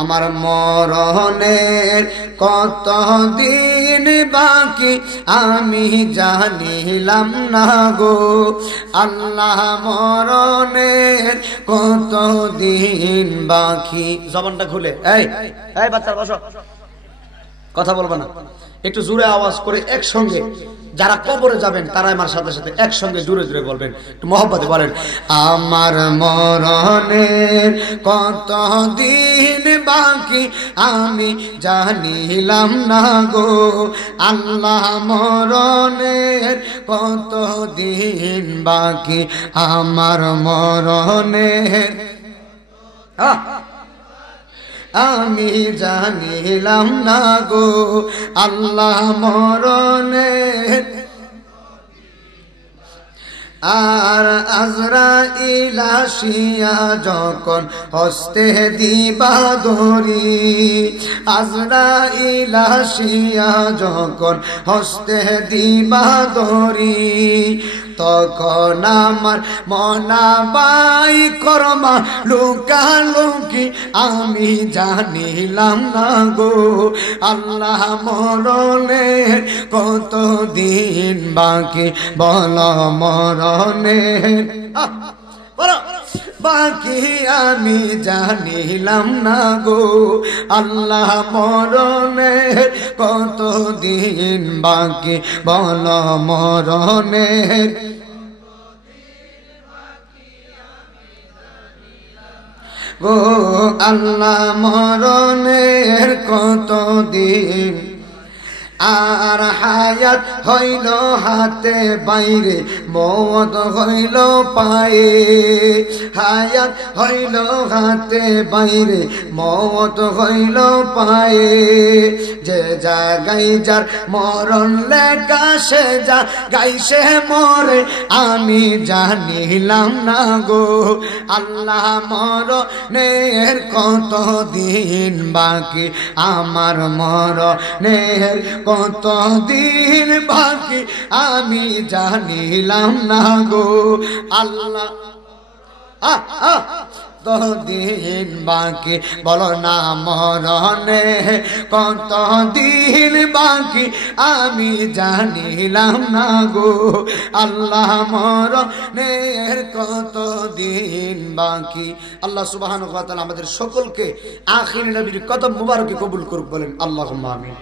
আমার মরণের কত দিন বাকি আমি জানিলাম না গো আল্লাহ মরণের কত দিন বাকি জবানটা খুলে এই বাচ্চা বসো কথা বলবো না একটু জোরে আওয়াজ করে একসঙ্গে যারা কবরে যাবেন তারা আমার সাথে সাথে একসঙ্গে জোরে জোরে বলবেন একটু মহব্বতে বলেন আমার মরণের কত দিন বাকি আমি জানিলাম না গো আল্লাহ মরণের কত দিন বাকি আমার মরণের আমি জানিলাম না গো আল্লাহ মরণের আর আজরাইল আসিয়া যখন হস্তে দিবা ধরি আজরাইল আসিয়া যখন হস্তে দিবা ধরি তখন আমার মনাবাই কর্মা লুকালুকি আমি জানিলাম না গো আল্লাহ মরণের কত দিন বাকি বল মরণের বাকি আমি জানিলাম না গো আল্লাহ মরণের কত দিন বাকি বল মরণের গো আল্লাহ মরণের কত দিন আর হায়াত হইল হাতে বাইরে মওত হইল পায়ে হায়াত হইল হাতে বাইরে মওত হইল পায়ে যে জাগাই যার মরণ লেখা সে যা গাইছে মরে আমি জানিলাম না গো আল্লাহ মরণের কত দিন বাকি আমার মরণের কত দিন বাকি আমি জানিলাম না গো আল্লাহ দিন বাকি বলো না মরণে কত দিন বাকি আমি জানিলাম না গো আল্লাহ মরণের কত দিন বাকি আল্লাহ সুবহানাহু ওয়া তাআলা আমাদের সকলকে আখির নবীর কদম মুবারকে কবুল করুক বলেন আল্লাহুম্মা আমিন।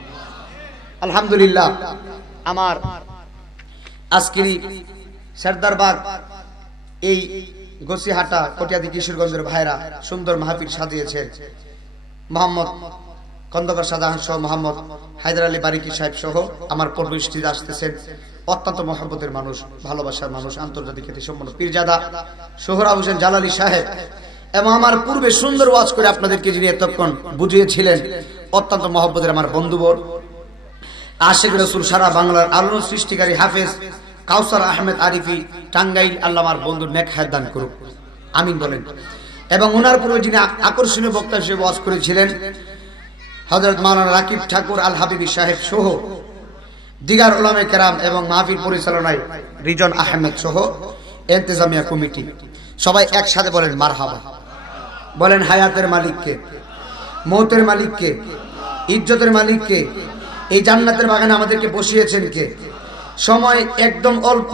আলহামদুলিল্লাহ আমার আজকের সরদারবাগ এই গসিহাটা কটিয়াদি কিশোরগঞ্জের ভাইরা সুন্দর মাহফিল সাজিয়েছেন। মোহাম্মদ খন্দকার সাদাহান সহ মোহাম্মদ হায়দার আলী বারিকি সাহেব সহ আমার পূর্বস্থিত আসতেছেন অত্যন্ত মহব্বতের মানুষ, ভালোবাসার মানুষ, আন্তর্জাতিক খ্যাতি সম্পন্ন পীরজাদা সোহরা হোসেন জালালি সাহেব এবং আমার পূর্বে সুন্দর ওয়াজ করে আপনাদেরকে যিনি এতক্ষণ বুঝিয়েছিলেন অত্যন্ত মহব্বতের আমার বন্ধুবর আশিক রাসূল সারা বাংলার আলোর সৃষ্টিকারী হাফেজ কাউসার আহমেদ আরিফি টাঙ্গাইল আল্লাহ আমার বন্ধুর নেক হায়াত দান করুক আমিন বলেন। এবং ওনার পূর্বে যিনি আকর্ষণীয় বক্তা হিসেবে ওয়াজ করেছিলেন হযরত মাওলানা রাকিব ঠাকুর আল হাবিবি সাহেব সহ দিগার উলামায়ে কেরাম এবং মাহফিল পরিচালনায় রিজন আহমেদ সহ ইন্তেজামিয়া কমিটি সবাই একসাথে বলেন মারহাবা। বলেন হায়াতের মালিককে, মওতের মালিককে, ইজ্জতের মালিককে, এই জান্নাতের বাগানে আমাদেরকে বসিয়েছেন কে? সময় একদম অল্প,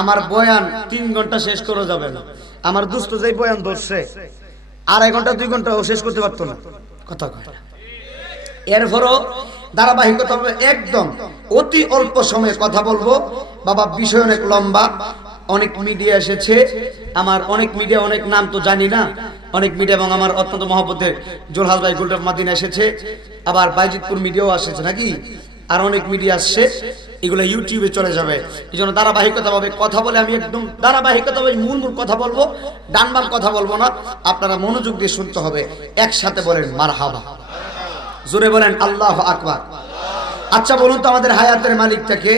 আমার বয়ান 3 ঘন্টা শেষ করা যাবে না। আমার দোস্ত যেই বয়ান ধরছে 2.5 ঘন্টা 2 ঘন্টা ও শেষ করতে পারতো না, কথা কয় না। এরপরও ধারাবাহিকতা একদম অতি অল্প সময়ে কথা বলবো। বাবা বিষয় অনেক লম্বা, অনেক মিডিয়া এসেছে, আমার অনেক মিডিয়া অনেক নাম তো জানি না, অনেক মিডিয়া এবং আমার অত্যন্ত মহব্বতের জোলহাস ভাই গোল্ডফ মাদিনা এসেছে, আবার বাইজিতপুর মিডিয়াও আসছে নাকি, আর অনেক মিডিয়া আসছে, এগুলো ইউটিউবে চলে যাবে। এই জন্য ধারাবাহিকতা ভাবে কথা বলে আমি একদম ধারাবাহিকতা ভাবে মূল কথা বলবো, ডানবার কথা বলবো না, আপনারা মনোযোগ দিয়ে শুনতে হবে। একসাথে বলেন মারহাবা, জোরে বলেন আল্লাহু আকবার। আচ্ছা বলুন তো আমাদের হায়াতের মালিকটাকে,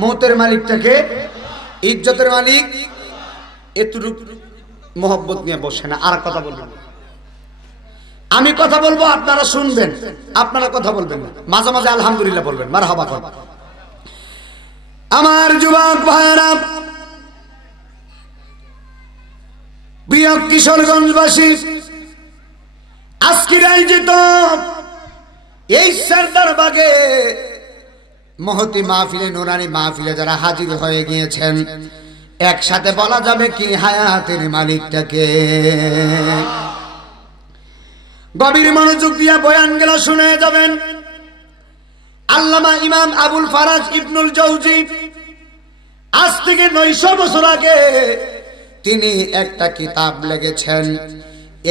মওতের মালিকটাকে, ইজ্জতের মালিক? এতটুকু মহব্বত নিয়ে বসে না, আর কথা বলবেন। আমি কথা বলবো, আপনারা শুনবেন, আপনারা কথা বলবেন না, মাঝে মাঝে আলহামদুলিল্লাহ বলবেন, মারহাবা করবেন। আমার যুবক ভাইরা, প্রিয় কিশোরগঞ্জবাসী, আজকের আয়োজিত এই সরদার বাগে মহতি মাহফিলে, নুরানি মাহফিলে যারা হাজির হয়ে গিয়েছেন, একসাথে বলা যাবে কি হায়াতের মালিকটাকে? গভীর মনোযোগ দিয়া বয়ানগুলো শুনে যাবেন। আল্লামা ইমাম আবুল ফারাজ ইবনুল জাওজি আজ থেকে 900 বছর আগে তিনি একটা কিতাব লিখেছেন।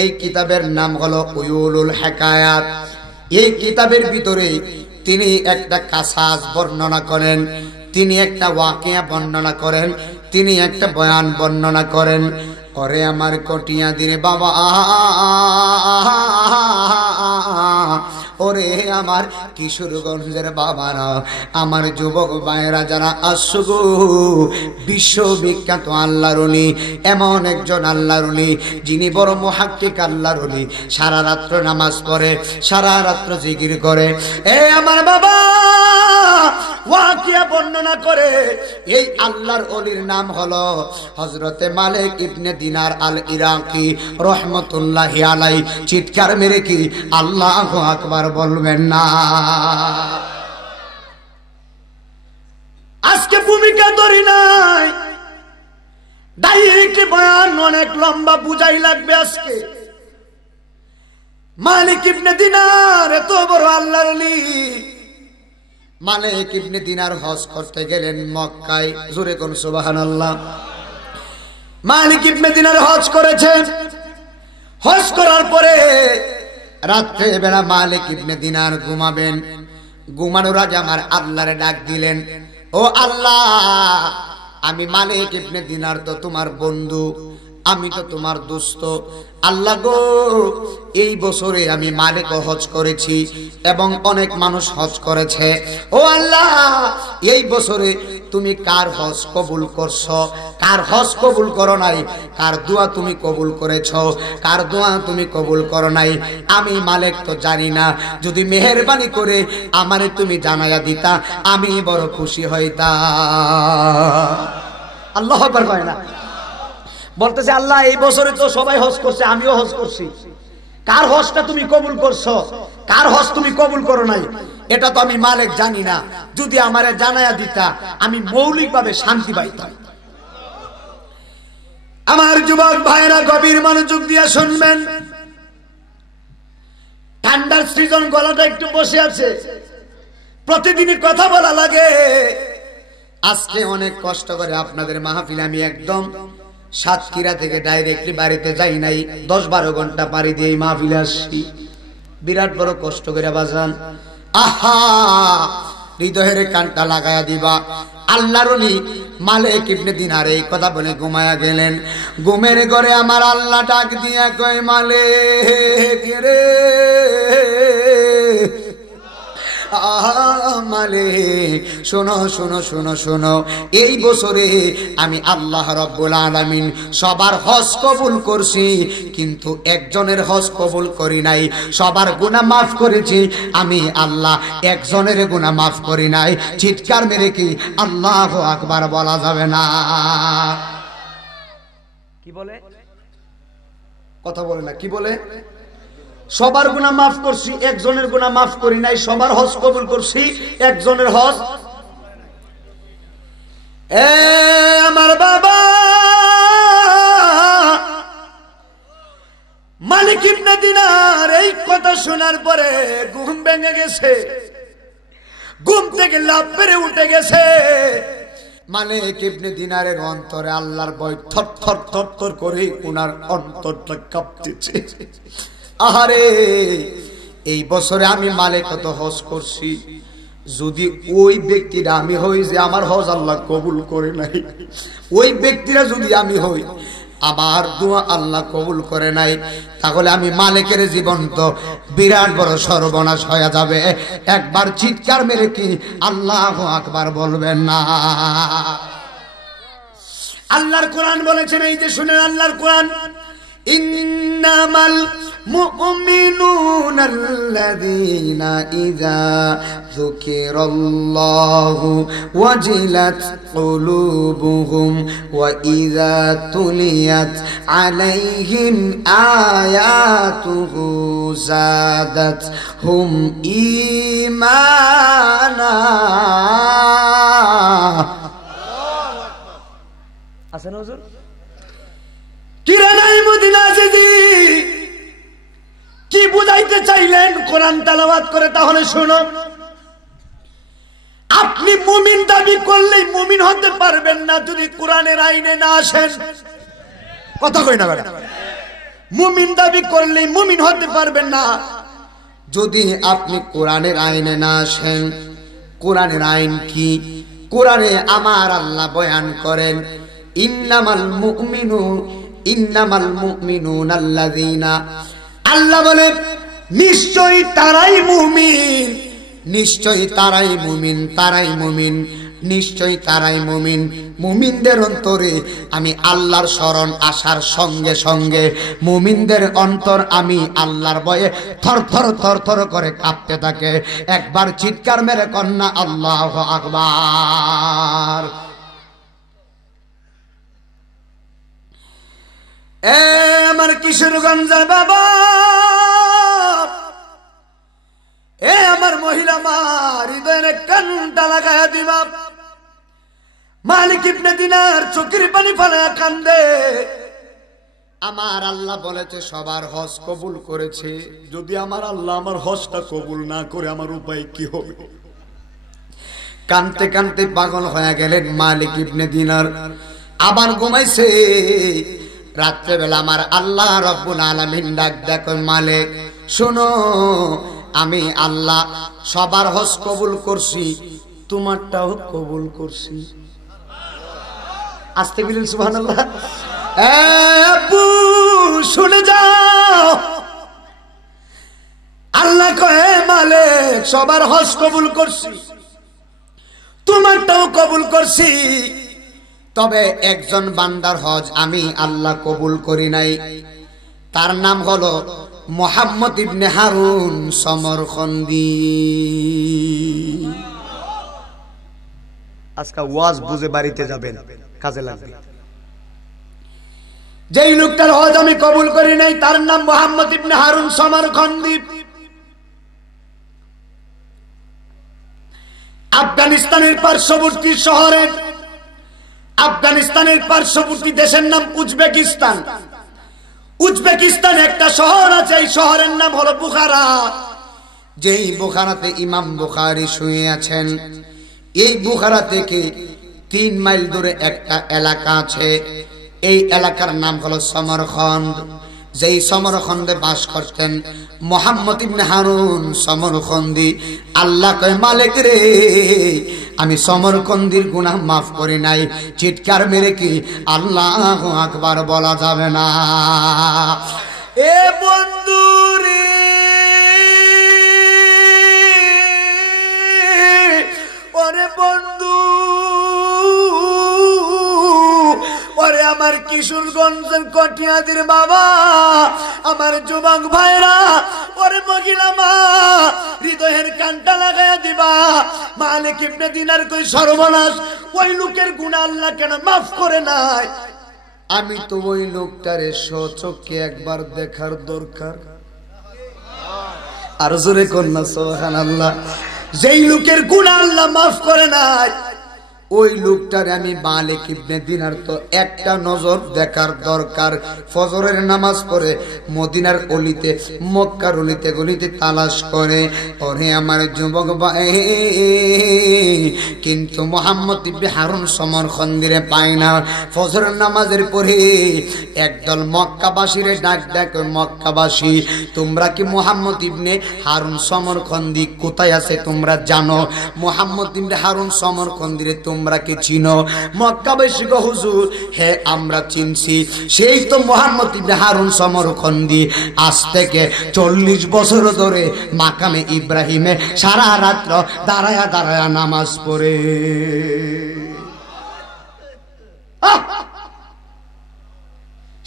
এই কিতাবের নাম হলো উয়ুলুল হিকায়াত। এই কিতাবের ভিতরে তিনি একটা কাসাস বর্ণনা করেন, তিনি একটা ওয়াকিয়া বর্ণনা করেন, তিনি একটা বয়ান বর্ণনা করেন। ওরে আমার কটিয়া দিনে বাবা, ওরে আমার কিশোরগঞ্জের বাবারা, আমার যুবক ভাইয়েরা যারা আসছো গো, বিশ্ববিখ্যাত আল্লাহর ওলি, এমন একজন আল্লাহর ওলি যিনি বড় মুহাক্কিক আল্লাহর ওলি, সারা রাত্র নামাজ পড়ে, সারা রাত্র জিকির করে। এ আমার বাবা ওয়াকিয়া বর্ণনা করে। এই আল্লাহর ওলির নাম হলো হযরতে মালিক ইবনে দিনার আল ইরাকি রহমতুল্লাহি আলাইহি। চিৎকার মেরে কি আল্লাহু আকবার বলবেন না? আজকে ভূমিকা ধরি নাই, ডাইরেক্ট বয়ান অনেক লম্বা, বুঝাই লাগবে। আজকে মালিক ইবনে দিনার এত বড় আল্লাহর ওলি, মালিক ইবনে দিনার হজ করতে গেলেন মক্কায়। জোরে কোন সুবহানাল্লাহ। মালিক ইবনে দিনার হজ করেছে। হজ করার পরে রাত্রে বেলা মালিক ইবনে দিনার ঘুমাবেন। ঘুমানোর আগে আমার আল্লাহরে ডাক দিলেন, ও আল্লাহ, আমি মালিক ইবনে দিনার তো তোমার বন্ধু, আমি তো তোমার দোস্ত। আল্লাহ গো, এই বছরে আমি মালিক হজ করেছি এবং অনেক মানুষ হজ করেছে। ও আল্লাহ, এই বছরে তুমি কার হজ কবুল করছো, কার হজ কবুল করো নাই, কার দোয়া তুমি কবুল করেছো, কার দোয়া তুমি কবুল করো নাই, আমি মালিক তো জানি না। যদি মেহেরবানি করে আমারে তুমি জানাইয়া দিতা, আমি বড় খুশি হইতাম। আল্লাহু আকবার কয় না? বলতেছে আল্লাহ, এই বছরে তো সবাই হজ করছে, আমিও হজ করছি, কার হজটা তুমি কবুল করছো, কার হজ তুমি কবুল করো নাই, এটা তো আমি মালিক জানি না। যদি আমারে জানায়া দিতা, আমি মৌলিকভাবে শান্তি পাইতাম। আমার যুবক ভাইরা গভীর মনোযোগ দিয়ে শুনবেন। ঠান্ডার সিজন, গলাটা একটু বসে আছে, প্রতিদিনই কথা বলা লাগে। আজকে অনেক কষ্ট করে আপনাদের মাহফিলে আমি একদম সাতক্ষীরা থেকে ডাইরেক্টলি বাড়িতে যাই নাই, 10-12 ঘন্টা পাড়ি দিয়ে মাহফিলে আসছি। বিরাট বড় কষ্ট করে বাজান। আহা, হৃদয়ের কানটা লাগায়া দিবা। আল্লাহর ওলি মালিক ইবনে দিনার এই কথা বলে ঘুমায়া গেলেন। ঘুমের ঘরে আমার আল্লাহ ডাক দিয়া কয়, মালিক রে, মালিক শোনো শোনো শোনো শোনো, এই বছরে আমি আল্লাহ রাব্বুল আলামিন সবার হজ কবুল করছি, কিন্তু একজনের হজ কবুল করি নাই। সবার গুনাহ মাফ করেছি, আমি আল্লাহ একজনের গুনাহ মাফ করি নাই। চিৎকার মেরে কি আল্লাহু আকবার বলা যাবে না? কি বলে? কথা বলে না, কি বলে? সবার গুনাহ মাফ করছি, একজনের গুনাহ মাফ করি নাই। সবার হজ কবুল করছি, একজনের হজ। এ আমার বাবা, মালিক ইবনে দিনার এই কথা শোনার পরে ঘুম ভেঙে গেছে, ঘুম থেকে লাফ পেরে উঠে গেছে। মালিক ইবনে দিনারের অন্তরে আল্লাহর ভয় থর থর থর থর করে ওনার অন্তরটা কাঁপতেছে। আহারে, এই বছরে আমি মালিক কত হজ করছি, যদি ওই ব্যক্তিরা আমি হই যে আমার হজ আল্লাহ কবুল করে নাই, ওই ব্যক্তিরা যদি আমি হই আমার দোয়া আল্লাহ কবুল করে নাই, তাহলে আমি মালিকের জীবন তো বিরাট বড় সর্বনাশ হয়ে যাবে। একবার চিৎকার মেরে কি আল্লাহু আকবার বলবেন না? আল্লাহর কোরআন বলেছেন, এই যে শুনেন আল্লাহর কোরআন, ইন্নামাল মুমিনুনা আল্লাযীনা ইযা যুকিরাল্লাহু ওয়াজিলাত কুলুবুহুম ওয়া ইযা তুলিয়াত আলাইহিম আয়াতুহু যাদাতহুম ঈমানা। আছেন হুজুর? কিরানাই মদিনা আজিজি কি বুঝাইতে চাইলেন কোরআন তেলাওয়াত করে? তাহলে শুনো, আপনি মুমিন দাবি করলেই মুমিন হতে পারবেন না যদি কোরআনের আইনে না আসেন। কথা কই না বেটা? মুমিন দাবি করলেই মুমিন হতে পারবেন না যদি আপনি কোরআনের আইনে না আসেন। কোরআনের আইন কি? কোরআনে আমার আল্লাহ বয়ান করেন, ইন্নামাল মুমিনুনা আল্লাযীনা, আল্লাহ বলেন নিশ্চয়ই তারাই মুমিন, নিশ্চয়ই তারাই মুমিন, তারাই মুমিন, নিশ্চয়ই তারাই মুমিন। মুমিনদের অন্তরে আমি আল্লাহর শরণ আসার সঙ্গে সঙ্গে মুমিনদের অন্তর আমি আল্লাহর ভয়ে থরথর থরথর করে কাঁপতে থাকে। একবার চিৎকার মেরে কন্যা আল্লাহু আকবার। এ আমার কিশোরগঞ্জের বাবা, এ আমার মহিলা মা, হৃদয়ে কানটা লাগায়া দিবা। মালিক ইবনে দিনার চোখের পানি ফেলা কান্দে। আমার আল্লাহ বলেছে সবার হজ কবুল করেছে, যদি আমার আল্লাহ আমার হজটা কবুল না করে আমার উপায় কি হবে? কানতে কানতে পাগল হয়ে গেলেন মালিক ইবনে দিনার। আবার ঘুমাইছে। রাত্রেবেলা আমার আল্লাহ রব্বুল আলামিন ডাক দেখো, মালিক শোনো, আমি আল্লাহ সবার হজ কবুল করছি, তোমারটাও কবুল করছি। আস্তে বলেন সুবহানাল্লাহ। আব্বু শুনে যাও, আল্লাহ কহে মালিক সবার হজ কবুল করছি, তোমারটাও কবুল করছি, তবে একজন বান্দার হজ আমি আল্লাহ কবুল করি নাই। তার নাম হলো মুহাম্মদ ইবনে হারুন সমরখন্দি। আজকে ওয়াজ বুঝে বাড়িতে যাবেন, কাজে লাগবে। যেই লোকটার হজ আমি কবুল করি নাই তার নাম মুহাম্মদ ইবনে হারুন সমরখন্দি। আফগানিস্তানের পার্শ্ববর্তী শহরের, আফগানিস্তানের পার্শ্ববর্তী দেশের নাম উজবেকিস্তান। উজবেকিস্তান একটা শহর আছে, এই শহরের নাম হলো বুখারা। যেই বুখারাতে ইমাম বুখারী শুয়ে আছেন, এই বুখারা থেকে 3 মাইল দূরে একটা এলাকা আছে, এই এলাকার নাম হলো সমরখন্দ। যেই সমরখন্দে বাস করতেন মুহাম্মদ ইবনে হারুন সমরখন্দি। আল্লাহ কয় মালিক রে, আমি সমরখন্দির গুনাহ মাফ করি নাই। চিৎকার মেরে কি আল্লাহু আকবার বলা যাবে না? এ বন্ধু রে, ওরে বন্ধু, ওরে আমার কিশোরগঞ্জের কটিয়াদির বাবা, আমার যুবক ভাইরা, ওরে মহিলা মা, হৃদয়ের কানটা লাগাইয়া দিবা। মালিক ইবনে দিনার কই সর্বনাশ, ওই লোকের গুনাহ আল্লাহ কেন মাফ করে নাই? আমি তো ওই লোকটারে স্বচক্ষে একবার দেখার দরকার। আর জোরে কন্যা সুবহানাল্লাহ। যেই লোকের গুনাহ আল্লাহ মাফ করে নাই, ওই লোকটারে আমি মালিক ইবনে দিনার তো একটা নজর দেখার দরকার। ফজরের নামাজ পড়ে মদিনার অলিতে, মক্কার অলিতে গলিতে তালাশ করে, ওরে আমার যুবক ভাই, কিন্তু মুহাম্মদ ইবনে হারুন সমরখন্দিরে পায় না। ফজরের নামাজের পরে একদল মক্কাবাসীরে ডাক ডাক, মক্কাবাসী তোমরা কি মুহাম্মদ ইবনে হারুন সমরখন্দি কোথায় আছে তোমরা জানো? মুহাম্মদ ইবনে হারুন সমরখন্দিরে তোমরা কি চিনো? মক্কাবাসী গো হুজুর, হে আমরা চিনছি, সেই তো মুহাম্মদ ইবনে হারুন সমরখন্দি। আজ থেকে 40 বছর ধরে মাকামে ইব্রাহিমে সারা রাত্র দাঁড়ায়া দাঁড়ায়া নামাজ পড়ে।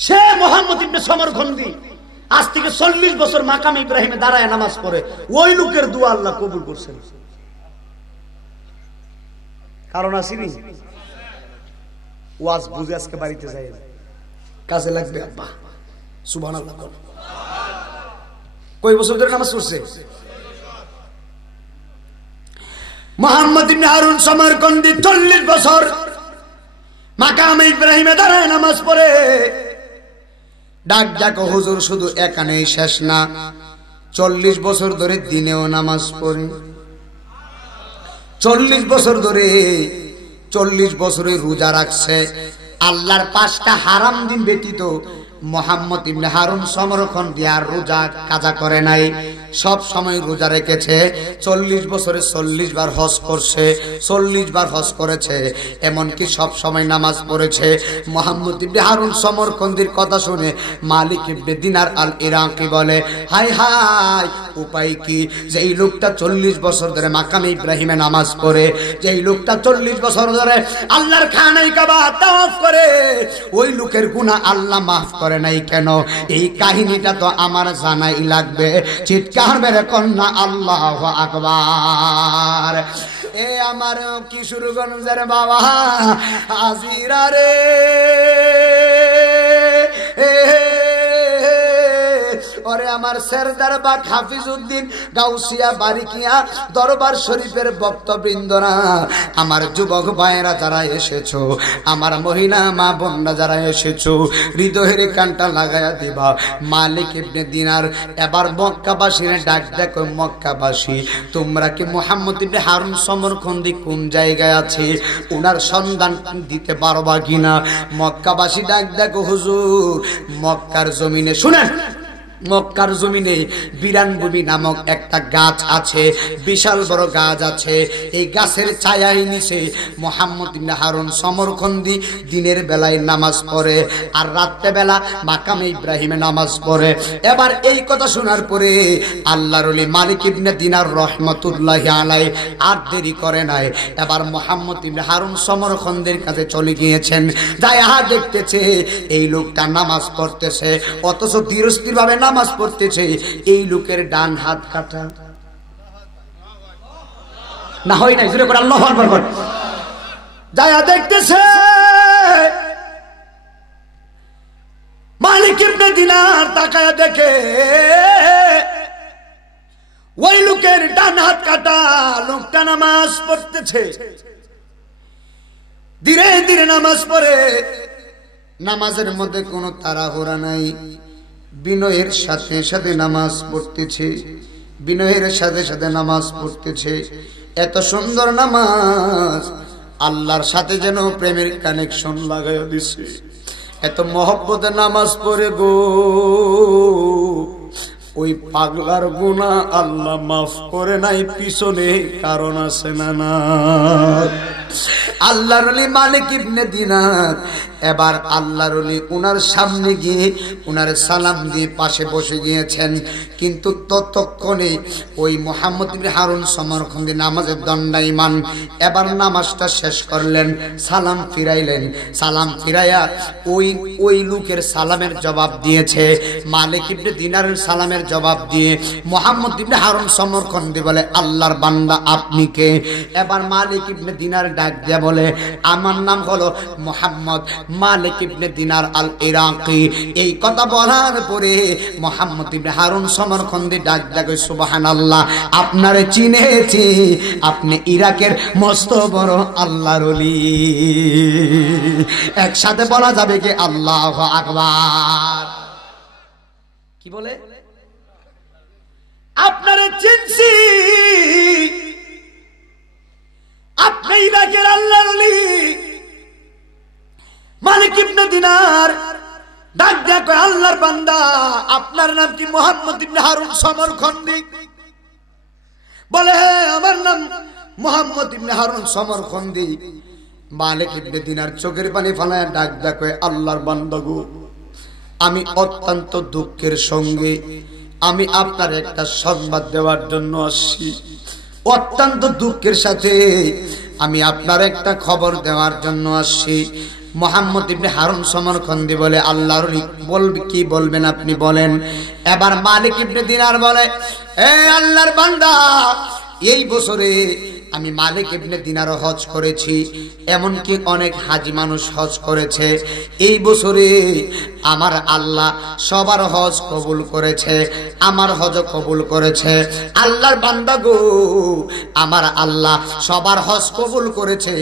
সে মুহাম্মদ ইবনে সমরখন্দি আজ থেকে 40 বছর মাকাম ইব্রাহিমে দাঁড়ায় নামাজ পড়ে, ওই লোকের দোয়া আল্লাহ কবুল করছেন। কারণ আসিনি ওয়াজ বুঝে আজকে বাড়িতে যাই, কাজে লাগবে আব্বা। সুবহানাল্লাহ। কয় বছর ধরে নামাজ পড়ছে? মুহাম্মদ ইবনে হারুন সমরকন্দি 40 বছর মাকামে ইব্রাহিমে দাঁড়ায় নামাজ পড়ে। ডাক ডাকো হুজুর, শুধু এখানেই শেষ না, 40 বছর ধরে দিনেও নামাজ পড়ে। 40 বছর ধরে 40 বছরে রোজা রাখছে। আল্লাহর 5টা হারাম দিন ব্যতীত মুহাম্মদ ইবনে হারুন সমরখন্দি আর রোজা কাজা করে নাই, সব সময় রোজা রেখেছে। 40 বছরে 40 বার হজ করছে, 40 বার হজ করেছে, এমনকি সব সময় নামাজ পড়েছে। মুহাম্মদ ইবনে হারুন সমরখন্দির কথা শুনে মালিক ইবনে দিনার আল ইরাকি বলে, হাই হাই, উপায় কি? যেই লোকটা 40 বছর ধরে মাকামে ইব্রাহিমে নামাজ পড়ে, যেই লোকটা 40 বছর ধরে আল্লাহর খানায় কাবা তাওয়াফ করে, ওই লোকের গুনাহ আল্লাহ মাফ করে নাই কেন? এই কাহিনীটা তো আমার জানাই লাগবে। চিৎকার মেরে কন্যা আল্লাহু আকবার। এ আমার কিশোরগঞ্জের বাবা হাজিরা রে, ওরে আমার সেরদার বা হাফিজউদ্দিন গাউসিয়া বারিকিয়া দরবার শরীফের ভক্তবৃন্দরা, আমার যুবক ভাইয়েরা যারা এসেছো, আমার মহিলা মা বোনরা যারা এসেছো, হৃদয়ের কানটা লাগায়া দিবা। মালিক ইবনে দিনার এবার মক্কাবাসীর ডাক দেখো, মক্কাবাসী তোমরা কি মুহাম্মদ ইবনে হারুন সমরখন্দি কোন জায়গায় আছে, ওনার সন্ধান দিতে পারবা কিনা? মক্কাবাসী ডাক দেখো, হুজুর মক্কার জমিনে শুনেন, মক্কার জমিনে বিরানভূমি নামক একটা গাছ আছে, বিশাল বড় গাছ আছে। এই গাছের ছায়ায় নিচে মুহাম্মদ ইবনে হারুন সমরখন্দি দিনের বেলায় নামাজ পড়ে, আর রাত্রে বেলা মাকামে ইব্রাহিমে নামাজ পড়ে। এবার এই কথা শোনার পরে আল্লাহর ওলি মালিক ইবনে দিনার রহমাতুল্লাহি আলাইহি আর দেরি করে নাই, এবার মুহাম্মদ ইবনে হারুন সমরখন্দির কাছে চলে গিয়েছেন। যায় দেখতেছে এই লোকটা নামাজ পড়তেছে, অথচ ধীরস্থির ভাবে নামাজ পড়তেছে। এই লোকের ডান হাত কাটা। না হয় না, জোরে করে আল্লাহু আকবার বল। যায় দেখতেছে মালিক ইবনে দিনার তাকায়া দেখে ওই লোকের ডান হাত কাটা। লোকটা নামাজ পড়তেছে, ধীরে ধীরে নামাজ পড়ে। নামাজের মধ্যে কোনো তাড়াহুড়া নাই, বিনয়ের সাথে সাথে নামাজ পড়তেছে, বিনয়ের সাথে সাথে নামাজ পড়তেছে। এত সুন্দর নামাজ, আল্লাহর সাথে যেন প্রেমের কানেকশন লাগাইয়া দিছে। এত মহব্বতে নামাজ পড়ে গো, ওই পাগলার গুনাহ আল্লাহ মাফ করে নাই, পিছনে কারণ আছে না? না, আল্লাহর ওলি মালিক ইবনে দিনার এবার আল্লাহর ওলি উনার সামনে গিয়ে উনার সালাম দিয়ে পাশে বসে গিয়েছেন। কিন্তু ততক্ষণে ওই মুহাম্মদ ইবনে হারুন সমরখন্দি নামাজের দণ্ডায়মান। এবার নামাজটা শেষ করলেন, সালাম ফিরাইলেন। সালাম ফিরাইয়া ওই লোকের সালামের জবাব দিয়েছে। মালিক ইবনে দিনারের সালামের জবাব দিয়ে মুহাম্মদ ইবনে হারুন সমরখন্দি বলে, আল্লাহর বান্দা আপনি কে? এবার মালিক ইবনে দিনার ডাক দিয়া বলে, আমার নাম হলো মুহাম্মদ মালিক ইবনে দিনার আল ইরাকি। এই কথা বলার পরে মুহাম্মদ ইবনে হারুন সমরখন্দি ডাক ডাকে, সুবহানাল্লাহ, আপনারে চিনেছি, আপনি ইরাকের মস্ত বড় আল্লাহর ওলি। একসাথে বলা যাবে কি আল্লাহু আকবার? কি বলে? আপনারে চিনছি, আপনি ইরাকের আল্লাহর ওলি। মালিক ইবনে দিনার ডাক দিয়া কয়, আল্লাহর বান্দা আপনার নাম কি মুহাম্মদ ইবনে হারুন সমরখন্দি? বলে, হ্যাঁ আমার নাম মুহাম্মদ ইবনে হারুন সমরখন্দি। মালিক ইবনে দিনার চোখের পানি ফেলায় ডাক দিয়া কয়, আল্লাহর বান্দা গো, আমি অত্যন্ত দুঃখের সঙ্গে আমি আপনার একটা সংবাদ দেওয়ার জন্য আসছি। অত্যন্ত দুঃখের সাথে আমি আপনার একটা খবর দেওয়ার জন্য আসছি। মুহাম্মদ ইবনে হারুন সমরকন্দি বলে, আল্লাহর বলবে কি বলবেন আপনি বলেন। এবার মালিক ইবনে দিনার বলে, এ আল্লাহর বান্দা, এই বছরে আমি মালিক ইবনে দিনারও হজ করেছি, এমনকি অনেক হাজি মানুষ হজ করেছে। এই বছরে আমার আল্লাহ সবার হজ কবুল করেছে, আমার হজ কবুল করেছে। আল্লাহর বান্দা গো, আমার আল্লাহ সবার হজ কবুল করেছে,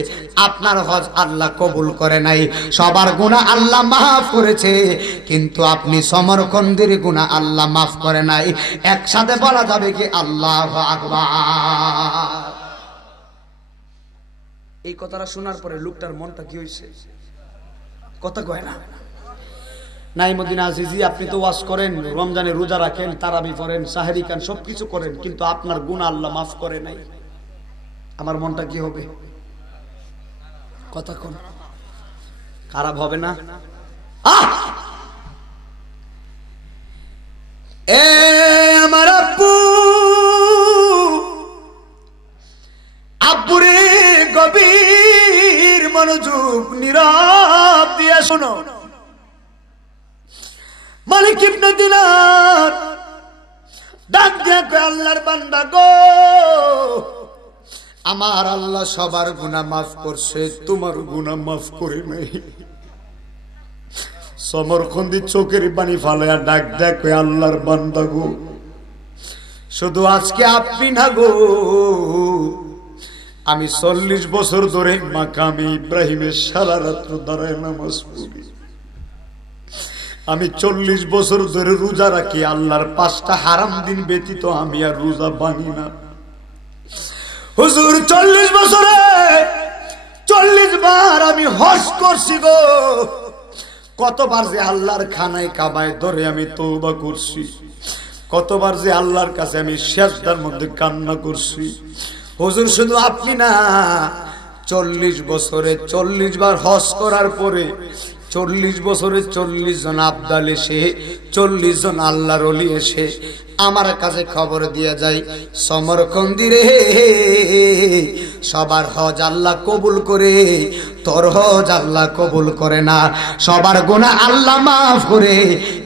আপনার হজ আল্লাহ কবুল করে নাই। সবার গুনাহ আল্লাহ মাফ করেছে, কিন্তু আপনি সমরকন্দির গুনাহ আল্লাহ মাফ করে নাই। একসাথে বলা যাবে কি আল্লাহু আকবার? এই কথাটা শোনার পরে লোকটার মনটা কি হয়েছে? কথা কয় না। নাইমুদ্দিন আজিজি, আপনি তো ওয়াজ করেন, রমজানে রোজা রাখেন, তারাবি পড়েন, সাহেরি খান, সবকিছু করেন, কিন্তু আপনার গুনাহ আল্লাহ মাফ করে নাই। আমার মনটা কি হবে? কথা কোন খারাপ হবে না? এ আমার আব্বু, আব্বুরে গভীর মনোযোগ নীরব দিয়ে শোনো। মালিক ইবনে দিনার ডাক দিয়ে কয়, আল্লাহর বান্দা গো, আমার আল্লাহ সবার গুনাহ মাফ করছে, তোমার গুনাহ মাফ করে নাই। সমরকন্দি চোখের পানি ফালায়া ডাক দেয় কয়, আল্লাহর বান্দা গো, শুধু আজকে আপনি না গো, আমি 40 বছর ধরে মাকামে ইব্রাহিমের সারা রাত্র দাঁড়ায় নামাজ পড়ি। আমি 40 বছর ধরে রোজা রাখি, আল্লাহর 5টা হারাম দিন ব্যতীত আমি আর রোজা ভাঙি না। হুজুর 40 বছরে 40 বার আমি হজ করছি গো। কতবার যে আল্লাহর খানায় কাবায় ধরে আমি তওবা করছি, কতবার যে আল্লাহর কাছে আমি সিজদার মধ্যে কান্না করছি। হুজুর শুধু আপনি না, 40 বছরে 40 বার হজ করার পরে 40 বছরে 40 জন আবদাল এসে, 40 জন আল্লাহর ওলি এসে আমার কাছে খবর দিয়ে যায়, সমরকন্দি রে, সবার হজ আল্লাহ কবুল করে, তোর হজ আল্লাহ কবুল করে না। সবার গুনাহ আল্লাহ মাফ করে,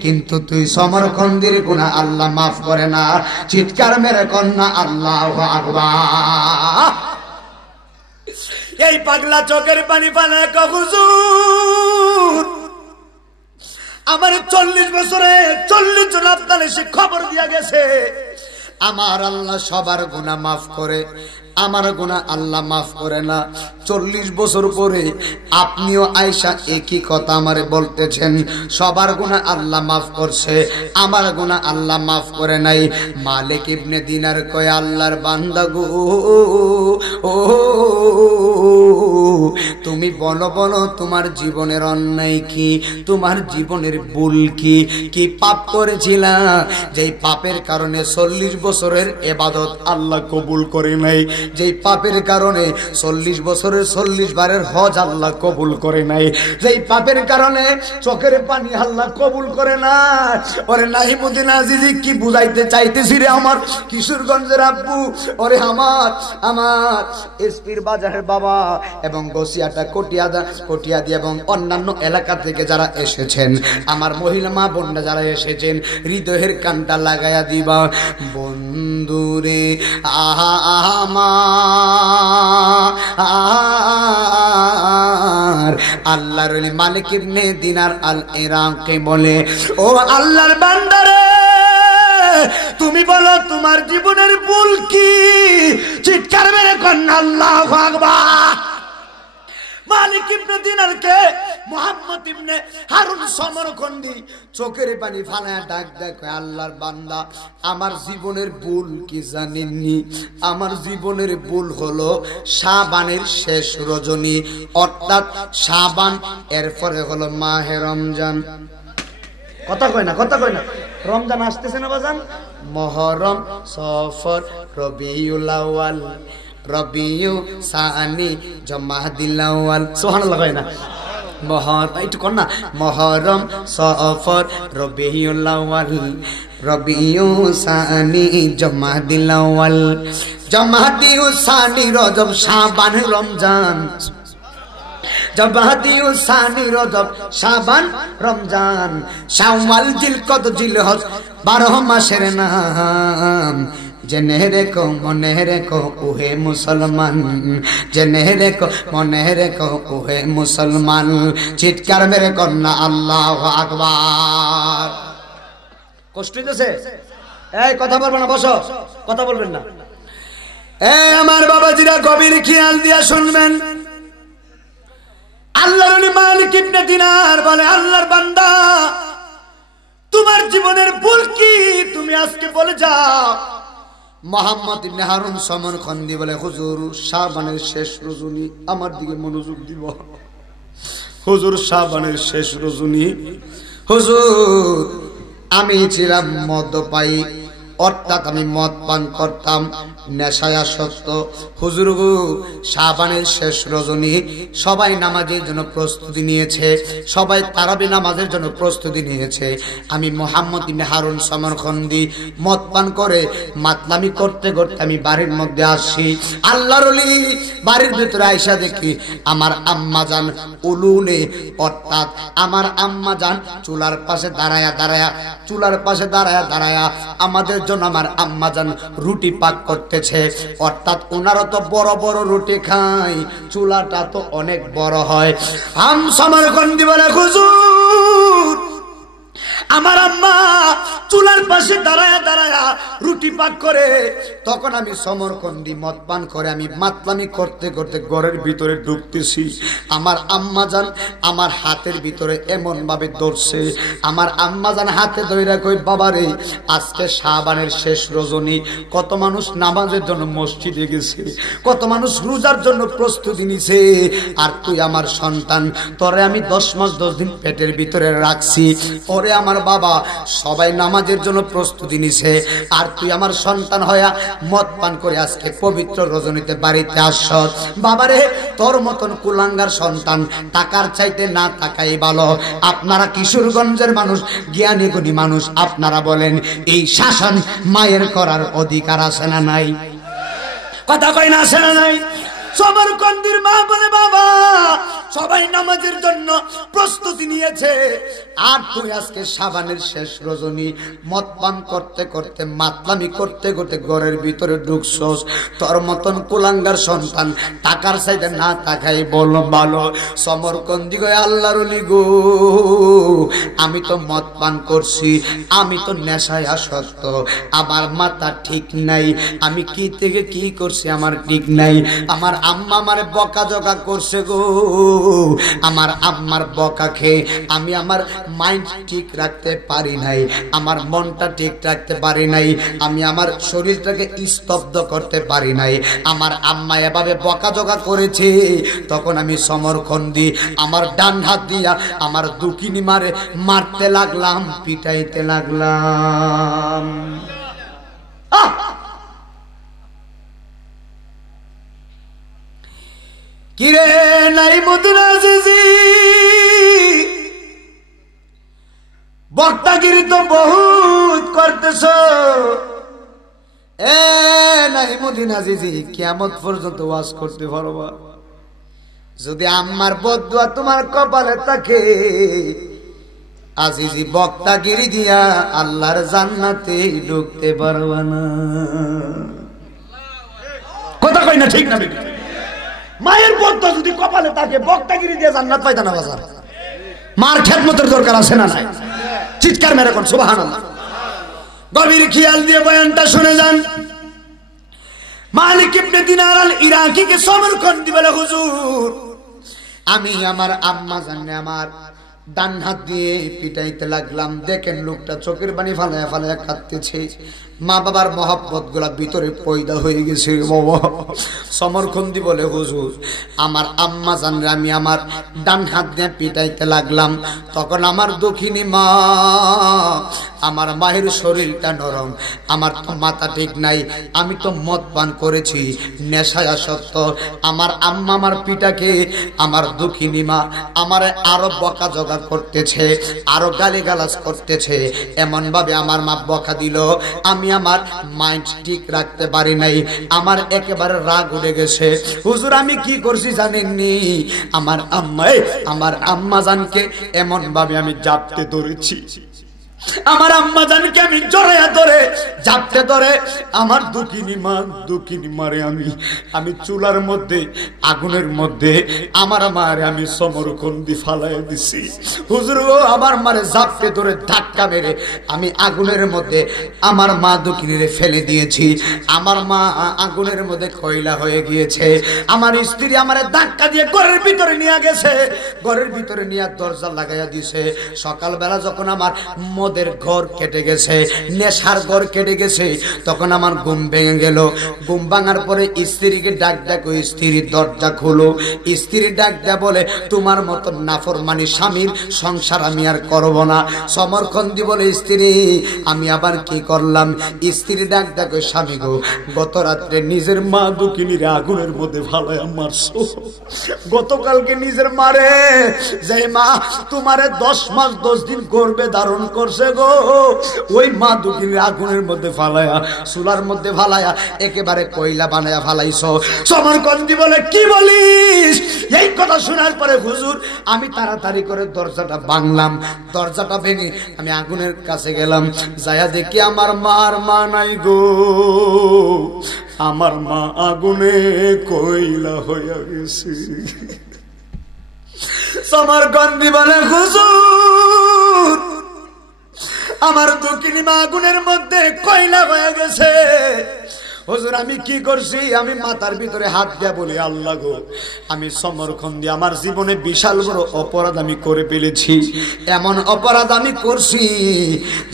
কিন্তু তুই সমরকন্দির গুনাহ আল্লাহ মাফ করে না। চিৎকার মেরে কন্যা আল্লাহু আকবার। এই পাগলা চোখের পানি পানে কয়, হুজুর আমার 40 বছরে 40 জন আবদাল এসে খবর দিয়া গেছে, আমার আল্লাহ সবার গুনাহ মাফ করে, আমার গুনাহ আল্লাহ মাফ করে না। 40 বছর পরে আপনিও আয়েশা একই কথা আমারে বলতেছেন, সবার গুনাহ আল্লাহ মাফ করছে, আমার গুনাহ আল্লাহ মাফ করে নাই। মালিক ইবনে দিনার কয়, আল্লাহর বান্দা গো, ও তুমি বলো বলো, তোমার জীবনের অন্যায় কি, তোমার জীবনের ভুল কি, কি পাপ করেছিলা যেই পাপের কারণে 40 বছরের ইবাদত আল্লাহ কবুল করে নাই, যেই পাপের কারণে 40 বছরের 40 বারের হজ আল্লাহ কবুল করে নাই, যেই পাপের কারণে চোখের পানি আল্লাহ কবুল করে না। ওরে নাহিমুদ্দিন আজিজি, কি বুঝাইতে চাইতেছি রে আমার কিশোরগঞ্জের আব্বু, ওরে আমার এসপির বাজারের বাবা এবং বসিয়াটা কটিয়াদি এবং অন্যান্য এলাকা থেকে যারা এসেছেন, আমার মহিলা মা বোনরা যারা এসেছেন, হৃদয়ের কানটা লাগায়া দিবা। বন্ধুরে আমার আল্লাহর মালিক ইবনে দিনার আল ইরাকি বলে, ও আল্লাহর বান্দারে, তুমি বলো তোমার জীবনের ভুল কি? চিৎকার মেরে কন্যা আল্লাহু আকবার। মালিক ইবনে দিনারকে মুহাম্মদ ইবনে হারুন সমরকন্দি চোখের পানি ফালায়া ডাক দেয়, আল্লাহর বান্দা, আমার জীবনের ভুল কি জানেননি? আমার জীবনের ভুল হলো শাবানের শেষ রজনী, অর্থাৎ শাবান, এরপরে হলো মাহে রমজান। কথা কয় না, কথা কয় না। রমজান আসতেছে না বাজান? মুহররম, সফর, রবিউল আউয়াল, রবিউ সানি, জমাদিল আউয়াল। সুবহানাল্লাহ কয় না? একটু কর না। মুহররম, সফর, রবিউল আউয়াল, রবিউ সানি, জমাদিল আউয়াল, জমাদিউ সানি, রজব, শাবান, রমজান। জবাদিউ সানি রজব শাবান রমজান শাওয়াল জিলকদ জিলহজ 12 মাসের নাম জেনে রেখো মনে রেখো ওহে মুসলমান জেনে রেখো মনে রেখো ওহে মুসলমান চিৎকার মেরে কন্যা আল্লাহু আকবার কষ্ট হইতেছে এই কথা বলবেন না বসো কথা বলবেন না এই আমার বাবাজিরা গভীর খেয়াল দিয়া শুনবেন আল্লাহর ওলি মালিক ইবনে দিনার বলে আল্লাহর বান্দা তোমার জীবনের ভুল কি তুমি আজকে বলে যাও মোহাম্মদ ইবনে হারুন সমরখন্দি বলে হুজুর শাবানের শেষ রজনী আমার দিকে মনোযোগ দিব হুজুর শাবানের শেষ রজনী হুজুর আমি ছিলাম মদ্যপায়ী অর্থাৎ আমি মদ পান করতাম নেশায় আসক্ত হুজুর গো শাবানের শেষ রজনী সবাই নামাজের জন্য প্রস্তুতি নিয়েছে সবাই তারাবি নামাজের জন্য প্রস্তুতি নিয়েছে আমি মুহাম্মদ ইবনে হারুন সমরখন্দি মদ পান করে মাতলামি করতে করতে আমি বাড়ির মধ্যে আসি আল্লাহর ওলি বাড়ির ভিতরে আইসা দেখি আমার আম্মা জান উলুনে অর্থাৎ আমার আম্মা জান চুলার পাশে দাঁড়ায়া চুলার পাশে দাঁড়ায়া আমাদের জন্য আমার আম্মা জান রুটি পাক করতেছে অর্থাৎ ওনারা তো বড় বড় রুটি খায় চুলাটা তো অনেক বড় হয় সমরখন্দি বলে হুজুর আমার আম্মা চুলার পাশে দাঁড়ায়া রুটি পাক করে তখন আমি সমরখন্দি মদ পান করে আমি মাতলামি করতে করতে ঘরের ভিতরে ঢুকতেছি আমার আম্মা জান আমার হাতের ভিতরে এমন ভাবে ধরছে আমার আম্মা জান হাতে ধইরা কই বাবারে আজকে শাবানের শেষ রজনী কত মানুষ নামাজের জন্য মসজিদে গেছে কত মানুষ রোজার জন্য প্রস্তুতি নিছে আর তুই আমার সন্তান তোরে আমি 10 মাস 10 দিন পেটের ভিতরে রাখছি পরে আমার বাবা সবাই নামাজের জন্য প্রস্তুতি নিছে আর তুই আমার সন্তান হয়া মদ পান করে আজকে পবিত্র রজনীতে বাড়িতে আসছ বাবারে তোর মতন কুলাঙ্গার সন্তান টাকার চাইতে না তাকাই ভালো আপনারা কিশোরগঞ্জের মানুষ জ্ঞানী গুণী মানুষ আপনারা বলেন এই শাসন মায়ের করার অধিকার আছে না নাই কথা কই না আছে না নাই সমরখন্দির মা বলে বাবা সবাই নামাজের জন্য প্রস্তুতি নিয়েছে আর তুই আজকে শাবানের শেষ রজনী মদ পান করতে করতে মাতলামি করতে করতে ঘরের ভিতরে ঢুকছস তোর মতন কুলাঙ্গার সন্তান টাকার চাইতে না তাকাই বল ভালো সমরখন্দি গো আল্লাহর ওলি গো আমি তো মদ পান করছি আমি তো নেশায় আসক্ত আমার মাথা ঠিক নাই আমি কি থেকে কি করছি আমার ঠিক নাই আমার আম্মা আমারে বকাঝকা করছে গো আমার আম্মার বকা খেয়ে আমি আমার মাইন্ড ঠিক রাখতে পারি নাই আমার মনটা ঠিক রাখতে পারি নাই আমি আমার শরীরটাকে স্তব্ধ করতে পারি নাই আমার আম্মা এভাবে বকাঝকা করেছে তখন আমি সমরখন্দি আমার ডান হাত দিয়া আমার দুকিনি মারতে লাগলাম পিটাইতে লাগলাম কিরে নাই মুদরাজিজি বক্তাগিরি তো বহুত করতেছ এ নাই মুদিনাজিজি কিয়ামত পর্যন্ত ওয়াজ করতে পারবা যদি আম্মার বদদুয়া তোমার কপালে থাকে আজিজি বক্তাগিরি দিয়া আল্লাহর জান্নাতে ঢুকতে পারবা না কথা কই না ঠিক না মায়ের বদদুয়া যদি কপালে থাকে বক্তাগিরি দিয়ে জান্নাত পাইতা না বাজার মার খেদমতের দরকার আছে না নাই চিৎকার মেরে কোন সুবহানাল্লাহ গভীর খেয়াল দিয়ে বয়ানটা শুনে যান মালিক ইবনে দিনার আল ইরাকি কে সমরখন্দি বলে হুজুর আমি আমার আম্মা জানে আমার ডান হাত দিয়ে পিটাইতে লাগলাম দেখেন লোকটা চোখের পানি ফালায়া ফালায়া কাঁদতেছে মা বাবার মহব্বত গুলা ভিতরে পয়দা হয়ে গেছে বাবা সমরখন্দি বলে হুজুর আমার আম্মা জানরে আমি আমার ডান হাত দিয়ে পিটাইতে লাগলাম তখন আমার দক্ষিণী মা আমার মায়ের শরীরটা নরম আমার তো মাথা ঠিক নাই আমি তো মদ পান করেছি নেশায় আসক্ত আমার আম্মা আমার পিটাকে আমার দক্ষিণী মা আমার আরো বকাঝকা করতেছে আরো গালিগালাজ করতেছে এমন ভাবে আমার মা বকা দিল আমি আমার মাইন্ড ঠিক রাখতে পারি নাই, আমার একেবারে রাগ উঠে গেছে। হুজুর আমি কি করছি জানেননি? আমার আম্মা জানকে এমন ভাবে আমি জাপটে ধরেছি, আমার আম্মা জানকে আমি জড়াইয়া ধরে জাপটে ধরে আমার দুকিনি মারে আমি চুলার মধ্যে আগুনের মধ্যে আমার মারে আমি সমরকন্দি ফালাইয়া দিছি। হুজুর ও আমার মারে জাপটে ধরে ধাক্কা মেরে আমি আগুনের মধ্যে আমার মা দুকিনিরে ফেলে দিয়েছি। আমার মা আগুনের মধ্যে কয়লা হয়ে গিয়েছে। আমার স্ত্রী আমারে ধাক্কা দিয়ে ঘরের ভিতরে নিয়ে গেছে, ঘরের ভিতরে নিয়ে দরজা লাগাইয়া দিছে। সকালবেলা যখন আমার মদের ঘর কেটে গেছে, নেশার ঘর কেটে গেছে, তখন আমার ঘুম ভেঙে গেল। ঘুম ভাঙার পরে স্ত্রীকে ডাক ডাক, ওই স্ত্রীর দরজা খুলো। স্ত্রী ডাক দেয়া বলে, তোমার মতো নাফরমানি স্বামীর সংসার আমি আর করব না। সমরখন্দি বলে, স্ত্রী আমি আবার কি করলাম? স্ত্রী ডাক ডাক, স্বামী গো, গত রাত্রে নিজের মা দুকিনীরে আগুনের মধ্যে ভালাইয়া মারছো। গতকালকে নিজের মারে, যে মা তোমারে 10 মাস 10 দিন গর্ভে ধারণ করছে গো, ওই মা দুকিনীর আগুনের মধ্যে ফালায়া, চুলার মধ্যে ফালায়া একেবারে কয়লা বানায়া ফালাইছো। সমরকন্দি বলে, কি বলিস? এই কথা শোনার পরে হুজুর আমি তাড়াতাড়ি করে দরজাটা ভাঙলাম। দরজাটা ভেঙে আমি আগুনের কাছে গেলাম, যায়া দেখি আমার মার মা নাই গো, আমার মা আগুনে কয়লা হইয়া গেছে। সমরকন্দি বলে, হুজুর আমার দুকিনি মা আগুনের মধ্যে কয়লা হয়ে গেছে। হুজুর আমি কি করছি? আমি মাথার ভিতরে হাত দিয়া বলি, আল্লাহ গো, আমি সমরখন্দি আমার জীবনে বিশাল বড় অপরাধ আমি করে ফেলেছি। এমন অপরাধ আমি করছি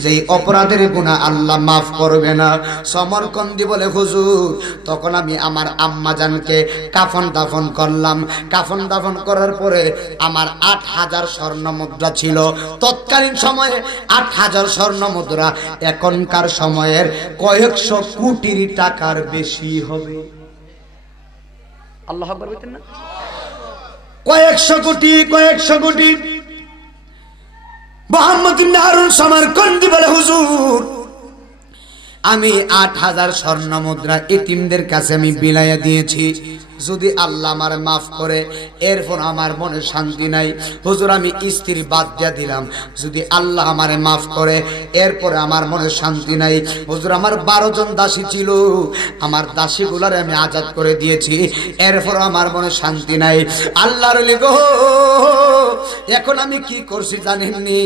যে অপরাধের গুনাহ আল্লাহ মাফ করবে না। সমরখন্দি বলে, হুজুর তখন আমি আমার আম্মা জানকে কাফন দাফন করলাম। কাফন দাফন করার পরে আমার 8000 স্বর্ণ মুদ্রা ছিল। তৎকালীন সময়ে 8000 স্বর্ণ মুদ্রা এখনকার সময়ের কয়েকশো কোটির টাকার বেশি হবে। আল্লাহু আকবার বলতেন না? কয়েকশো কোটি। মুহাম্মদ ইবনে হারুন সমরকন্দি বলে, হুজুর আমি 8000 স্বর্ণ মুদ্রা এতিমদের কাছে আমি বিলাইয়া দিয়েছি। যদি আল্লাহ আমার মাফ করে, এরপর আমার মনে শান্তি নাই। হুজুর আমি স্ত্রী বাদ দিয়া দিলাম, যদি আল্লাহ আমারে মাফ করে, এরপরে আমার মনে শান্তি নাই। হুজুর আমার 12 জন দাসী ছিল, আমার দাসীগুলারে আমি আজাদ করে দিয়েছি, এরপর আমার মনে শান্তি নাই। আল্লাহর লিগো, এখন আমি কি করছি জানেননি?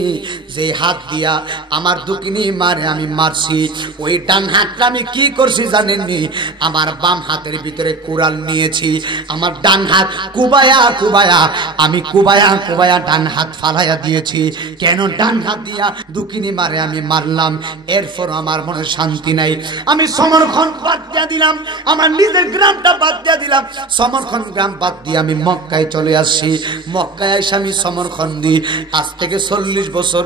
যে হাত দিয়া আমার দুকিনি মারে আমি মারছি, ওই ডান হাতটা আমি কি করছি জানেননি? আমার বাম হাতের ভিতরে কুড়াল নিয়েছি, আমার ডান হাত কুবায়া আমি কুবায়া ডান হাত ফালাইয়া দিয়েছি। কেন? ডান হাত দিয়া দুকিনি মারে আমি মারলাম, এরপর আমার মনে শান্তি নাই। আমি সমরখন্দ বাদ দিয়া দিলাম, আমার নিজের গ্রামটা বাদ দিয়া দিলাম। সমরখন্দ গ্রাম বাদ দিয়ে আমি মক্কায় চলে আসছি। মক্কায় এসে আমি সমরখন্দি আজ থেকে 40 বছর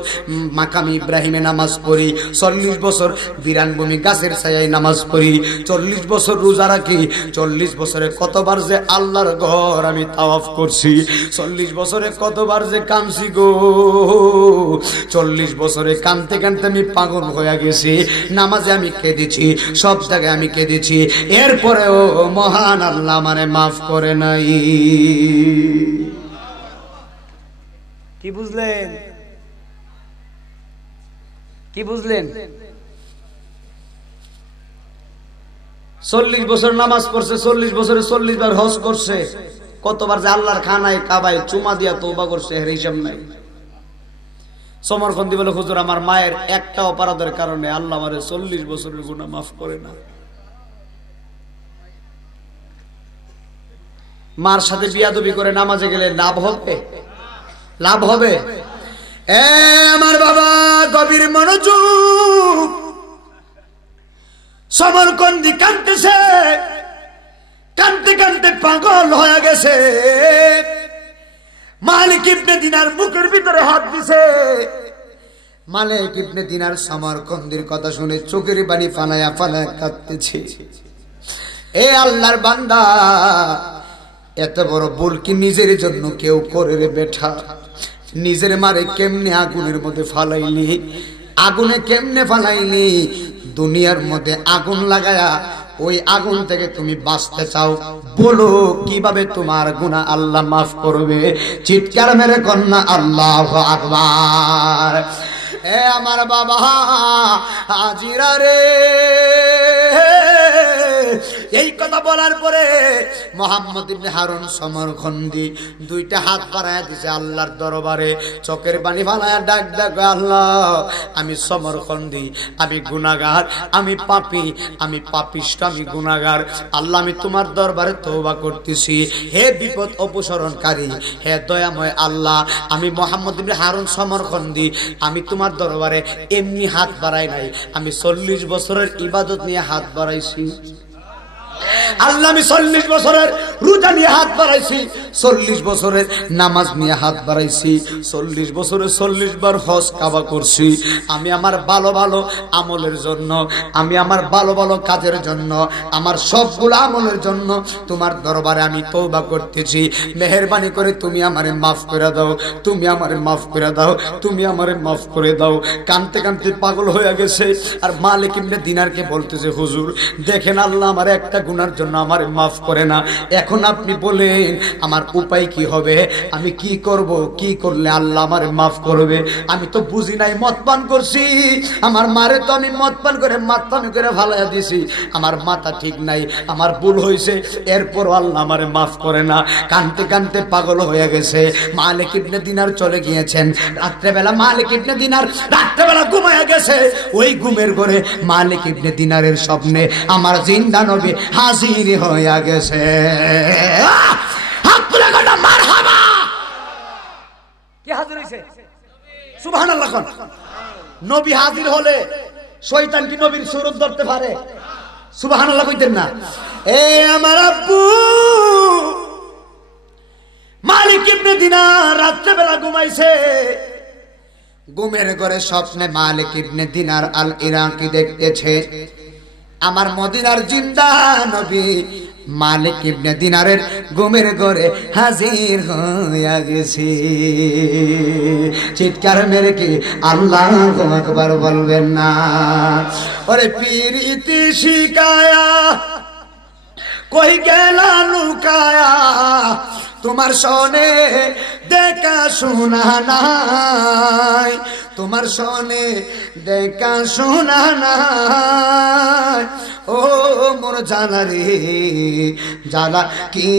মাকামি ইব্রাহিমে নামাজ পড়ি, 40 বছর বিরানভূমি গাছের ছায়ায় নামাজ পড়ি, 40 বছর রোজা রাখি, 40 বছরে কতবার যে আল্লাহর ঘর আমি তাওয়াফ করছি, 40 বছরে কতবার যে কামছি গো, 40 বছরে কানতে কানতে আমি পাগল হয়ে গেছি। নামাজে আমি কেঁদেছি, সব জায়গায় আমি কেঁদেছি, এরপরেও মহান আল্লাহ মানে মাফ করে নাই। কি বুঝলেন? কি বুঝলেন? 40 বছর নামাজ পড়ছে, 40 বছরে 40 বার হজ করছে, কতবার যে আল্লাহর খানায় কাবায় চুমা দিয়া তওবা করছে এর হিসাব নাই। সমরখন্দি বলে, হুজুর আমার মায়ের একটা অপরাধের কারণে আল্লাহ আমারে 40 বছরের গুনাহ মাফ করে না। মার সাথে বিয়াদবি করে নামাজে গেলে লাভ হবে? লাভ হবে? এ আমার বাবা, গভীর মনোযোগ। সমরখন্দি কাঁদতেছে, কাঁদতে কাঁদতে পাগল হয়ে গেছে। মালিক ইবনে দিনার বুকের ভিতরে হাত দিছে। মালিক ইবনে দিনার সমরখন্দির কথা শুনে চোখের পানি ফালায়া কাঁদতেছে। এ আল্লাহর বান্দা, এত বড় ভুল কি নিজের জন্য কেউ করে রে বেটা? নিজের মারে কেমনে আগুনের মধ্যে ফালাইলি? আগুনে কেমনে ফালাইলি? দুনিয়ার মধ্যে আগুন লাগায়া ওই আগুন থেকে তুমি বাঁচতে চাও, বলো কিভাবে তোমার গুনাহ আল্লাহ মাফ করবে? চিৎকার মেরে কন্যা আল্লাহু আকবার। এ আমার বাবা হাজিরা রে, এই কথা বলার পরে মুহাম্মদ ইবনে হারুন সমরখন্দি দুইটা হাত বাড়ায়া দিছে আল্লাহর দরবারে, চোখের পানি ফালায়া ডাক ডাক, আল্লাহ আমি সমরখন্দি, আমি গুনাহগার, আমি পাপী, আমি পাপিষ্ঠ, আমি গুনাহগার। আল্লাহ আমি তোমার দরবারে তওবা করতেছি, হে বিপদ অপসরণকারী, হে দয়াময় আল্লাহ, আমি মুহাম্মদ ইবনে হারুন সমরখন্দি, আমি তোমার দরবারে এমনি হাত বাড়াই নাই, আমি 40 বছরের ইবাদত নিয়ে হাত বাড়াইছি। আল্লাহ আমি 40 বছরের রোজা নিয়ে হাত বাড়াইছি, 40 বছরের নামাজ নিয়ে হাত বাড়াইছি, 40 বছরে 40 বার হজ কাবা করছি। আমি আমার ভালো ভালো আমলের জন্য, আমি আমার ভালো ভালো কাজের জন্য, আমার সবগুলো আমলের জন্য তোমার দরবারে আমি তওবা করতেছি। মেহেরবানি করে তুমি আমারে মাফ করে দাও, তুমি আমারে মাফ করে দাও, তুমি আমারে মাফ করে দাও। কানতে কানতে পাগল হয়ে গেছে। আর মালিক ইবনে দিনারকে বলতেছে, হুজুর দেখেন আল্লাহ আমার একটা গুনার জন্য আমারে মাফ করে না, এখন আপনি বলেন আমার উপায় কি হবে, আমি কি করব, কি করলে আল্লাহ আমারে মাফ করবে? আমি তো বুঝি নাই, মদ পান করছি, আমার মারে তো আমি মদ পান করে মাতপানি করে ফালাইয়া দিছি, আমার মাথা ঠিক নাই, আমার ভুল হয়েছে, এরপর আল্লাহ আমারে মাফ করে না। কানতে কানতে পাগল হয়ে গেছে। মালিক ইবনে দিনার চলে গিয়েছেন রাত্রেবেলা। মালিক ইবনে দিনার রাত্রেবেলা ঘুমায়া গেছে। ওই ঘুমের ঘরে মালিক ইবনে দিনারের স্বপ্নে আমার জিন্দা নবী হাজির হয়ে গেছে। হাত তুলে কথা মারহাবা। কি হাজির হইছে? সুবহানাল্লাহ। নবী হাজির হলে শয়তান কি নবীর সুরত ধরতে পারে? সুবহানাল্লাহ কইতেন না? এ আমার আব্বু মালিক ইবনে দিনার রাত্রেবেলা ঘুমাইছে। ঘুমের ঘরে স্বপ্নে মালিক ইবনে দিনার আল ইরাকি দেখতেছে আমার মদিনার জিন্দা নবী মালিক ইবনে দিনারের ঘুমের ঘরে হাজির হইয়া গেছে। চিৎকার মেরে কি আল্লাহু আকবার বলবেন না? ওরে পীরিতি শিকায়া কই গেলা লুকায়া, তোমার সনে দেখা শোনা নাই, তোমার সনে দেখা শোনা নাই। ও মোর জালা রে জালা কি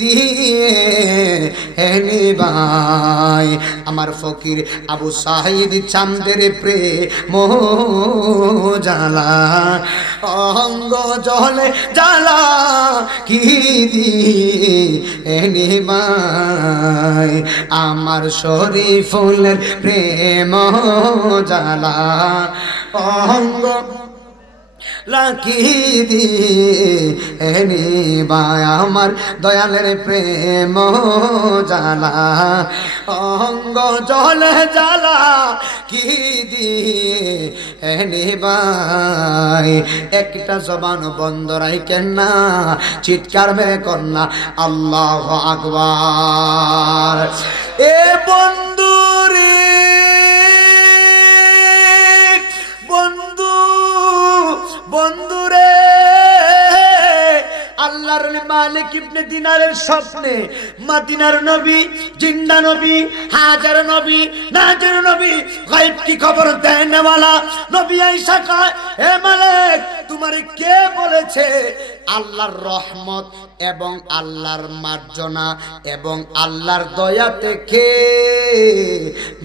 দিয়ে হেনি ভাই, আমার ফকির আবু সাহিদ চাঁদের প্রেম জালা, অঙ্গ জলে জালা কি দিয়ে হেনি ভাই, আমার শরীফুলের প্রেম জালা, অঙ্গ লাকি দিয়ে ভাই, আমার দয়ালের প্রেম জালা, অঙ্গ জলে জালা কি দিয়ে ভাই। একটা জবান বন্ধ রাখেন না, চিৎকার মেরে কন্যা আল্লাহু আকবার। এ বন্ধু রে বন্ধুরে, আল্লাহর মালিক ইবনে দিনারের স্বপ্নে মদিনার নবী, জিন্দা নবী, হাজার নবী, নাজর নবী, গায়ব কি খবর দেনে वाला নবী আয়েশা কয়, হে মালিক তোমারে কে বলেছে আল্লাহর রহমত এবং আল্লাহর মার্জনা এবং আল্লাহর দয়া থেকে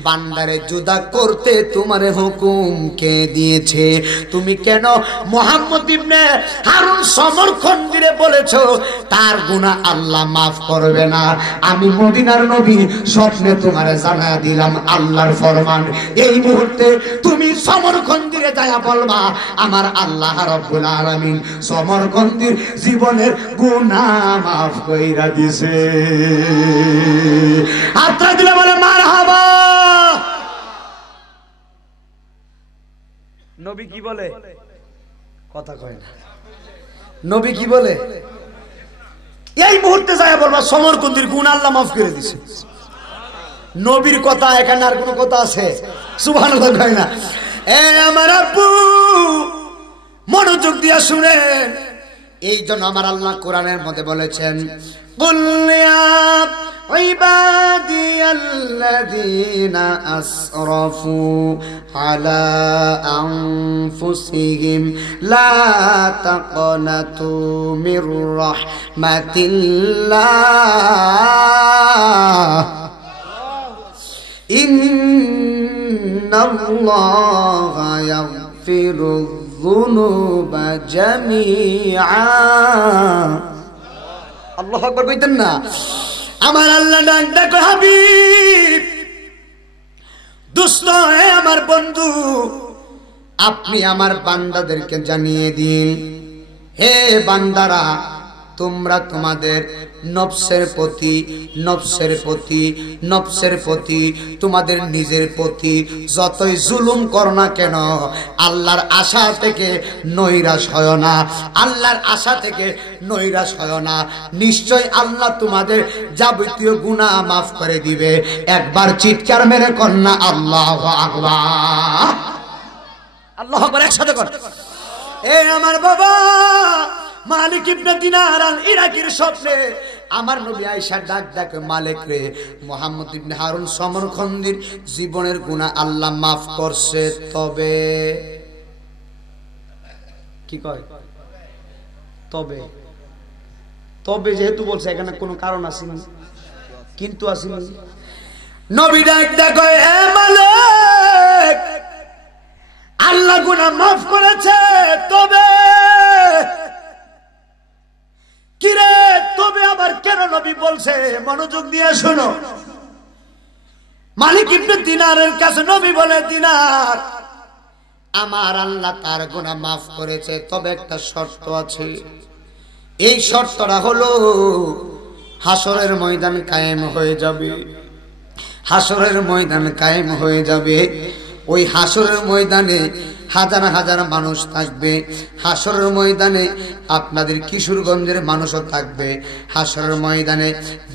বান্দারে জুদা করতে তোমারে হুকুম কে দিয়েছে? তুমি কেন মুহাম্মদ ইবনে হারুন সমরখন্দিরে বলেছো তার গুনাহ আল্লাহ মাফ করবে না? আমি মদিনার নবী স্বপ্নে তোমারে জানায়া দিলাম আল্লাহর ফরমান, এই মুহূর্তে তুমি সমরখন্দিরে যায়া বলবা আমার আল্লাহ রাব্বুল আলামিন সমরখন্দির জীবনের গুনাহ মাফ কইরা দিছে। হাতটা দিলে বলে মারহাবা। নবী কি বলে? কথা কয় না। নবী কি বলে? এই মুহূর্তে যায় বলবা সমরখন্দির গুনাহ আল্লাহ মাফ করে দিছে। নবীর কথা, এখানে আর কোন কথা আছে? সুবহানাল্লাহ কয় না? এ আমার আব্বু মনোযোগ দিয়ে শুনেন। এই জন্য আমার আল্লাহ কোরআনের মধ্যে বলেছেন, কুল ইয়া ইবাদিয়াল্লাযীনা আসরাফু আলা আনফুসিহিম লা তাকনাতু মির রাহমাতিল্লাহ ইন্নাল্লাহা ইয়াগফিরু যুনুবা জামিআ। আল্লাহু আকবার কইতেন না? আমার আল্লাহ ডাক দেখো হাবিব, দুষ্ট হে আমার বন্ধু, আপনি আমার বান্দাদেরকে জানিয়ে দিন, হে বান্দারা, তোমরা তোমাদের নফসের প্রতি তোমাদের নিজের প্রতি যতই জুলুম করো না কেন, আল্লাহর আশা থেকে নৈরাশ হয় না, আল্লাহর আশা থেকে নৈরাশ হয় না। নিশ্চয় আল্লাহ তোমাদের যাবতীয় গুনাহ মাফ করে দিবে। একবার চিৎকার মেরে কন্যা আল্লাহু আকবার। আল্লাহু আকবার একসাথে কর। এ আমার বাবা মালিক ইবনে দিনার আল ইরাকির স্বপ্নে আমার নবী আয়েশা ডাক ডাকে, মালিক রে, মুহাম্মদ ইবনে হারুন সমরখন্দির জীবনের গুনাহ আল্লাহ মাফ করছে, তবে কি কয়? তবে যেহেতু বলছে এখানে কোনো কারণ আছে না, কিন্তু আছে না। নবী ডাক ডাকে, হে মালিক, আল্লাহ গুনাহ মাফ করেছে, তবে কিরে, তবে আবার কেন নবী বলছে? মনোযোগ দিয়ে শোনো। মালিক ইবনে দিনারের কাছে নবী বলে, দিনার, আমার আল্লাহ তার গুনাহ মাফ করেছে, তবে একটা শর্ত আছে। এই শর্তটা হলো হাসরের ময়দান কায়েম হয়ে যাবে। হাসরের ময়দান কায়েম হয়ে যাবে। ওই হাসরের ময়দানে হাজার হাজার মানুষ থাকবে। হাসরের ময়দানে আপনাদের কিশোরগঞ্জের মানুষও থাকবে। হাসরের ময়দানে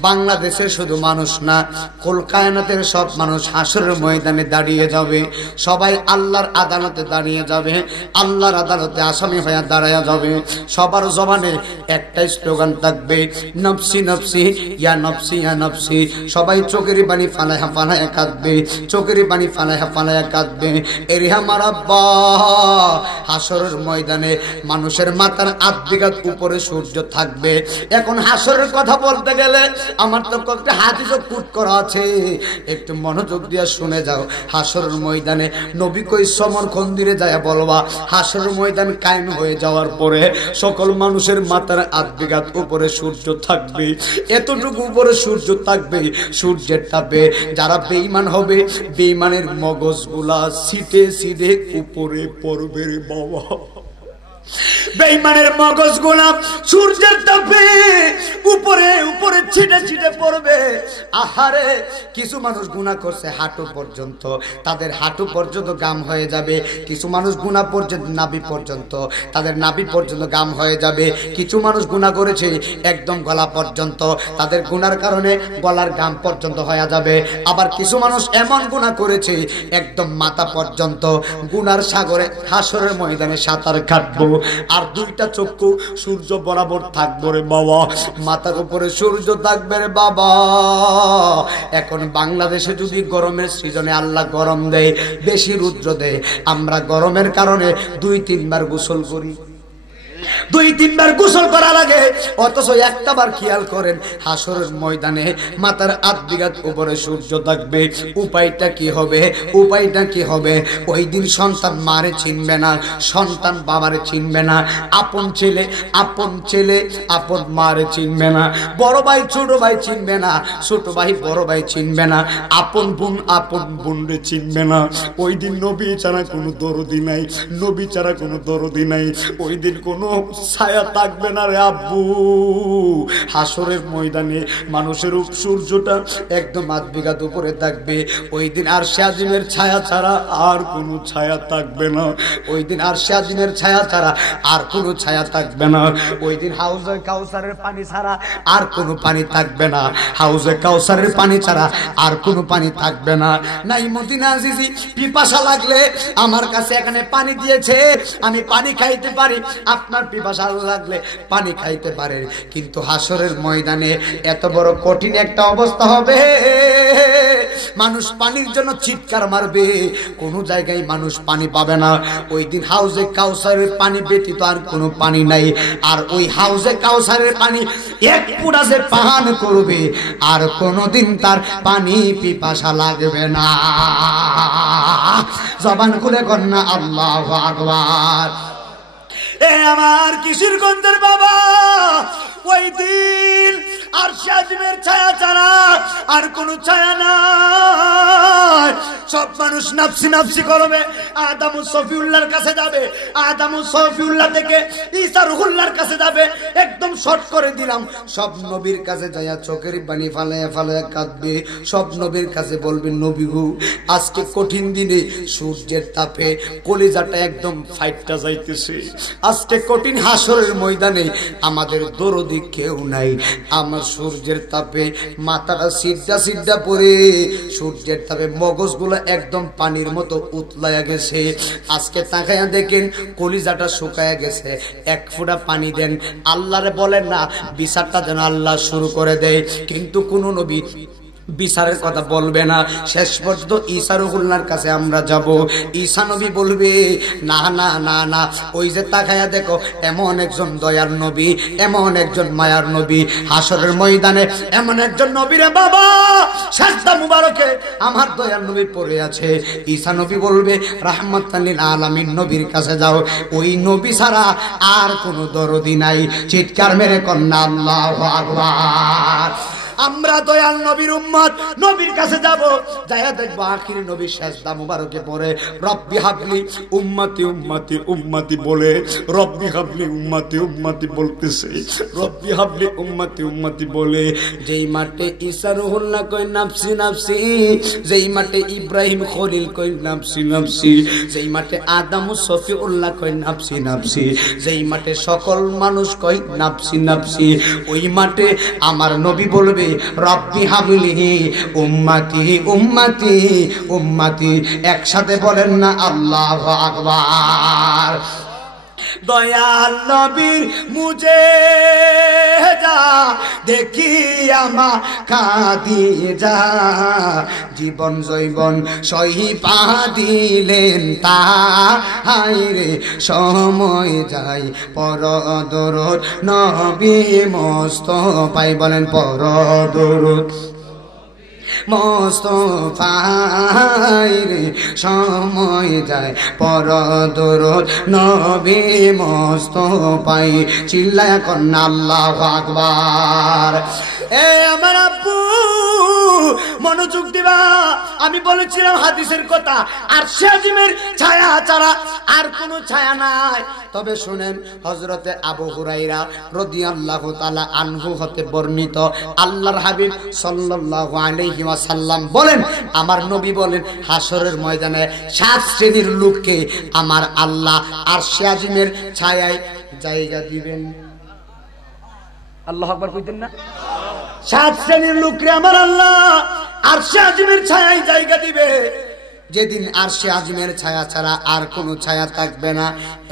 বাংলাদেশের শুধু মানুষ না, কলকাতার সব মানুষ হাসরের ময়দানে দাঁড়িয়ে যাবে। সবাই আল্লাহর আদালতে দাঁড়িয়ে যাবে, আল্লাহর আদালতে আসামি হয়ে দাঁড়ায়া যাবে। সবার জবানে একটাই স্লোগান থাকবে, নফসি নফসি ইয়া নফসি ইয়া নফসি। সবাই চোখের পানি ফালাইয়া ফালাইয়া কাঁদবে, চোখের পানি ফালাইয়া ফালাইয়া কাঁদবে। এরে আমার আব্বা, হাসরের ময়দানে মানুষের মাথার আধবিঘাত উপরে সূর্য থাকবে। এখন হাসরের কথা বলতে গেলে আমার তো কয়েকটা হাদিসও কুট করা আছে, একটু মনোযোগ দিয়ে শুনে যাও। হাসরের ময়দানে নবী কই সমরখন্দিরে যায় বলবা, হাসরের ময়দান কায়েম হয়ে যাওয়ার পরে সকল মানুষের মাথার আধবিঘাত উপরে সূর্য থাকবে। এতটুকু উপরে সূর্য থাকবে, সূর্যের তাপে যারা বেঈমান হবে, বেঈমানের মগজগুলা সিটে সিটে উপরে পড়বে রে বাবা। বেঈমানের মগজগুলা সূর্যের তাপে উপরে উপরে ছিটে ছিটে পড়বে। আহারে, কিছু মানুষ গুনাহ করছে হাঁটু পর্যন্ত, তাদের হাঁটু পর্যন্ত গাম হয়ে যাবে। কিছু মানুষ গুনাহ পর্যন্ত নাভি পর্যন্ত, তাদের নাভি পর্যন্ত গাম হয়ে যাবে। কিছু মানুষ গুনাহ করেছে একদম গলা পর্যন্ত, তাদের গুনার কারণে গলার গাম পর্যন্ত হয়ে যাবে। আবার কিছু মানুষ এমন গুনাহ করেছে একদম মাথা পর্যন্ত। গুনার সাগরে হাসরের ময়দানে সাঁতার কাটবো, আর দুইটা চক্ষু সূর্য বরাবর থাকবো রে বাবা। মাথার উপরে সূর্য থাকবে রে বাবা। এখন বাংলাদেশে যদি গরমের সিজনে আল্লাহ গরম দেয়, বেশি রৌদ্র দেয়, আমরা গরমের কারণে 2-3 বার গোসল করি, 2-3 বার গোসল করা লাগে। অথচ একটা বার খেয়াল করেন, হাসরের ময়দানে মাথার আধবিঘাত উপরে সূর্য থাকবে। উপায়টা কি হবে? উপায়টা কি হবে? ওই দিন সন্তান মারে চিনবে না, সন্তান বাবারে চিনবে না, আপন ছেলে আপন মারে চিনবে না, বড় ভাই ছোট ভাই চিনবে না, ছোট ভাই বড় ভাই চিনবে না, আপন বোনরে চিনবে না। ওই দিন নবী ছাড়া কোনো দরদি নাই, নবী ছাড়া কোনো দরদি নাই। ওই দিন কোনো ছায়া থাকবে না রে আব্বু। হাসরের ময়দানে মানুষের সূর্যটা একদম 8 বিঘা উপরে থাকবে। ওই দিন আরশে আজিমের ছায়া ছাড়া আর কোনো ছায়া থাকবে না। ওই দিন আরশে আজিমের ছায়া ছাড়া আর কোনো ছায়া থাকবে না। ওই দিন হাউজে কাউসারের পানি ছাড়া আর কোনো পানি থাকবে না। হাউজে কাউসারের পানি ছাড়া আর কোনো পানি থাকবে না। নাই মদিনা আজিজি, পিপাসা লাগলে আমার কাছে এখানে পানি দিয়েছে, আমি পানি খাইতে পারি। আপনার পিপাসা লাগলে পানি খাইতে পারে। কিন্তু হাসরের ময়দানে এত বড় কঠিন একটা অবস্থা হবে, মানুষ পানির জন্য চিৎকার মারবে, কোন জায়গায় মানুষ পানি পাবে না। ওই দিন হাউজে কাউসারের পানি ব্যতীত আর কোনো পানি নাই। আর ওই হাউজে কাউসারের পানি এক ফুটা যে পান করবে আর কোনোদিন তার পানি পিপাসা লাগবে না। জবান খুলে কন্যা আল্লাহু আকবার। এ আমার কিশোরগঞ্জের বাবা, ওই দিন আরশে আজিমের ছায়া ছাড়া আর কোনো ছায়া নাই। সব মানুষ নাফসি নাফসি করবে। আদম সফিউল্লাহর কাছে যাবে, আদম সফিউল্লাহ থেকে ঈসা রুহুল্লাহর কাছে যাবে। একদম শর্ট করে দিলাম। সব নবীর কাছে যাইয়া চোখের পানি ফালাইয়া ফালাইয়া কাঁদবে। সব নবীর কাছে বলবে, নবী গো, আজকে কঠিন দিনে সূর্যের তাপে কলিজাটা একদম ফাইটটা যাইতেছে। আজকে কঠিন হাসরের ময়দানে আমাদের দরদি কেউ নাই। আমার সূর্যের তাপে মাথাটা সিদ্ধা সিদ্ধা পরে, সূর্যের তাপে মগজগুলো একদম পানির মতো উতলায়া গেছে। আজকে তাকায়া দেখেন কলিজাটা শুকায়া গেছে। এক ফোঁটা পানি দেন। আল্লাহরে বলেন না বিচারটা যেন আল্লাহ শুরু করে দেয়। কিন্তু কোন নবী বিচারের কথা বলবে না। শেষ পর্যন্ত ঈসা রুহুল্লাহর কাছে আমরা যাব। ঈসা নবী বলবে, না না না না, ওই যে তাকায়া দেখো, এমন একজন দয়ার নবী, এমন একজন মায়ার নবী হাসরের ময়দানে, এমন একজন নবী রে বাবা, সাজদা মুবারকে আমার দয়ার নবী পড়ে আছে। ঈসা নবী বলবে, রাহমাতাল লিল আলামিন নবীর কাছে যাও। ওই নবী ছাড়া আর কোনো দরদি নাই। চিৎকার মেরে কন্যা আল্লাহু আকবার। আমরা দয়াল নবীর উম্মত, নবীর কাছে যাব। যায়া দেখবো আখির নবী সাজদা মুবারকে পড়ে রব্বি হাবলি উম্মতি উম্মতি উম্মতি বলে, রব্বি হাবলি উম্মতি উম্মতি বলতেছে, রব্বি হাবলি উম্মতি উম্মতি বলে। যেই মাঠে ঈসা রুহুল্লাহ কই নাফসি নাফসি, যেই মাঠে ইব্রাহিম খলিল কই নাফসি নাফসি, যেই মাঠে আদম সফিউল্লাহ কই নাফসি নাফসি, যেই মাঠে সকল মানুষ কই নাফসি নাফসি, ওই মাঠে আমার নবী বলবে, রব্বি হাবলি উম্মতি উম্মতি উম্মতি। একসাথে বলেন না আল্লাহু আকবার। দয়াল নবীর মুজে যা দেখি আমা কাঁদি যা, জীবন জৈবন সহি পা দিলেন তাই রে, সময় যাই পর দরদ নবী মোস্তফায়। বলেন পর দরদ মোস্তফায় রে, সময় যায় পর দরদ নবী মোস্তফায়। চিল্লায়া কন্যা আল্লাহু আকবার। এ আমার আব্বু মনোযোগ দিবা। আমি বলেছিলাম হাদিসের কথা, আরশে আজিমের ছায়া ছাড়া আর কোনো ছায়া নাই। তবে শুনেন, হযরতে আবু হুরায়রা রাদিয়াল্লাহু তাআলা আনহু হতে বর্ণিত, আল্লাহর হাবিব সাল্লাল্লাহু আলাইহি ওয়াসাল্লাম বলেন, আমার নবী বলেন, হাসরের ময়দানে 7 শ্রেণীর লোককে আমার আল্লাহ আরশে আজিমের ছায়ায় জায়গা দিবেন। আল্লাহু আকবার কইতেন না? 7 শ্রেণীর লোককে আমার আল্লাহ আরশে আজিমের ছায়ায় জায়গা দিবে। যেদিন আরশে আজিমের ছায়া ছাড়া আর কোনো ছায়া থাকবে না।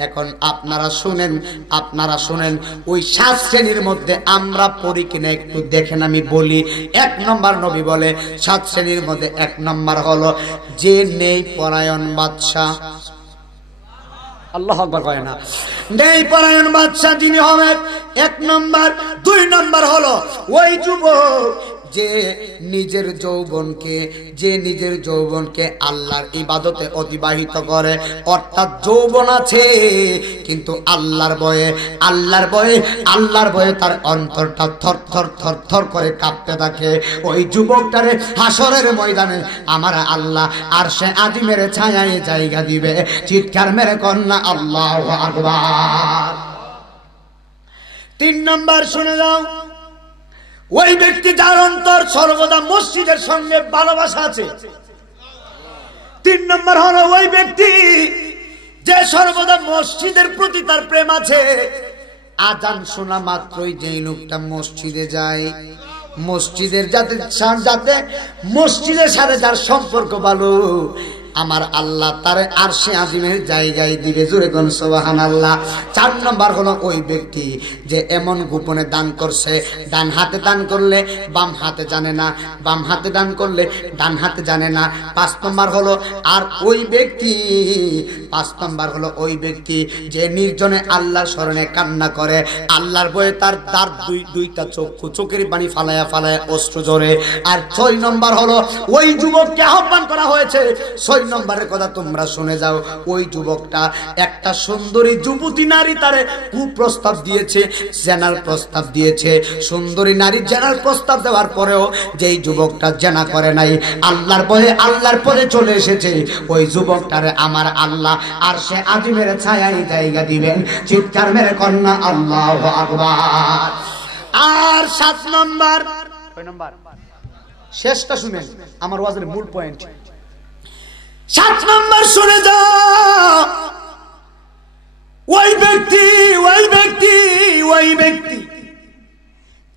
এখন আপনারা শুনেন, আপনারা শুনেন, ওই 7 শ্রেণীর মধ্যে আমরা পড়ি কিনা একটু দেখেন। আমি বলি, 1 নম্বর নবী বলে 7 শ্রেণীর মধ্যে 1 নম্বর হলো যে নেই পরায়ণ বাদশা। আল্লাহু আকবার কয় না? নেই পরায়ণ বাদশা যিনি হবেন 1 নম্বর। 2 নম্বর হলো ওই যুবক যে নিজের যৌবনকে আল্লাহর ইবাদতে অতিবাহিত করে। অর্থাৎ যৌবন আছে কিন্তু আল্লাহর ভয়ে তার অন্তরটা থর থর থর থর করে কাঁপতে থাকে। ওই যুবকটারে হাসরের ময়দানে আমার আল্লাহ আরশে আজিমের ছায়ায় জায়গা দিবে। চিৎকার মেরে কন্যা আল্লাহু আকবার। 3 নম্বর শুনে যাও, ওই ব্যক্তি যার অন্তর সর্বদা মসজিদের সঙ্গে ভালোবাসা আছে। 3 নম্বর হলো ওই ব্যক্তি যে সর্বদা মসজিদের প্রতি তার প্রেম আছে। আজান শোনা মাত্রই যেই লোকটা মসজিদে যায়, মসজিদের যাতে মসজিদের সাথে যার সম্পর্ক ভালো, আমার আল্লাহ তার আরশে আজিমের জায়গায় দিবে। জোরে কোন সুবহানাল্লাহ। 4 নম্বর হলো ওই ব্যক্তি যে এমন গোপনে দান করছে, ডান হাতে দান করলে বাম হাতে জানে না, বাম হাতে দান করলে ডান হাতে জানে না। 5 নম্বর হলো আর ওই ব্যক্তি, 5 নম্বর হলো ওই ব্যক্তি যে নির্জনে আল্লাহর স্মরণে কান্না করে, আল্লাহর ভয়ে তার দুইটা চোখের পানি ফালায়া ফালায়া অশ্রু ঝরে। আর 6 নম্বর হলো ওই যুবককে আহ্বান করা হয়েছে। 6 নম্বরের কথা তোমরা শুনে যাও, ওই যুবকটা একটা সুন্দরী যুবতী নারী তারে কুপ্রস্তাব দিয়েছে, জেনার প্রস্তাব দিয়েছে। সুন্দরী নারী জেনার প্রস্তাব দেওয়ার পরেও যেই যুবকটা জেনা করে নাই, আল্লাহর পরে চলে এসেছে, ওই যুবকটারে আমার আল্লাহ আর সে আজিমের ছায়ায় জায়গা দিবেন। চিৎকার মেরে কন্যা আল্লাহু আকবার। আর 7 নম্বর, কয় নম্বর শেষটা শুনেন, আমার ওয়াজের মূল পয়েন্ট। 7 নম্বর শুনে যাও, ওই ব্যক্তি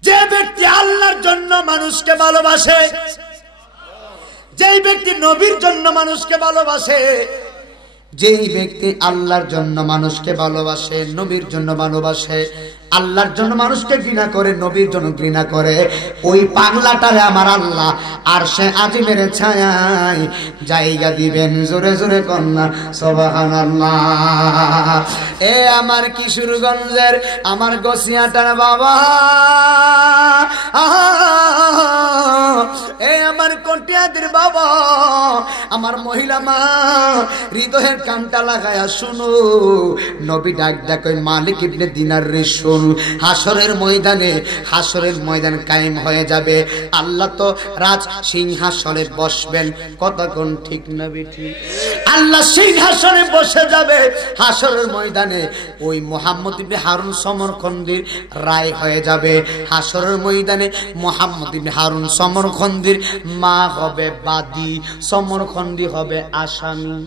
যে ব্যক্তি আল্লাহর জন্য মানুষকে ভালোবাসে, যেই ব্যক্তি নবীর জন্য মানুষকে ভালোবাসে, যেই ব্যক্তি আল্লাহর জন্য মানুষকে ভালোবাসে, নবীর জন্য ভালোবাসে, আল্লাহর জন্য মানুষকে ঘৃণা করে, নবীর জন্য ঘৃণা করে, ওই পাগলাটারে আমার আল্লাহ আর সে আজিমের ছায়ায় জায়গা দিবেন। জোরে জোরে কন্যা সুবহানাল্লাহ। এ আমার কিশোরগঞ্জের আমার গসিয়াটার বাবা, এ আমার কটিয়াদের বাবা, আমার মহিলা মা, হৃদয়ের কানটা লাগায়া শুনো, নবী ডাক ডাক মালিক ইবনে দিনার রে শুন, হাসরের ময়দান কায়েম হয়ে যাবে। আল্লাহ তো রাজ সিংহাসনে বসবেন, কতক্ষণ ঠিক না বেঠি? আল্লাহ সিংহাসনে বসে যাবে হাসরের ময়দানে। ওই মুহাম্মদ ইবনে হারুন সমরখন্দির রায় হয়ে যাবে হাসরের ময়দানে। মুহাম্মদ ইবনে হারুন সমরখন্দির মা হবে বাদী, সমরখন্দি হবে আসামি।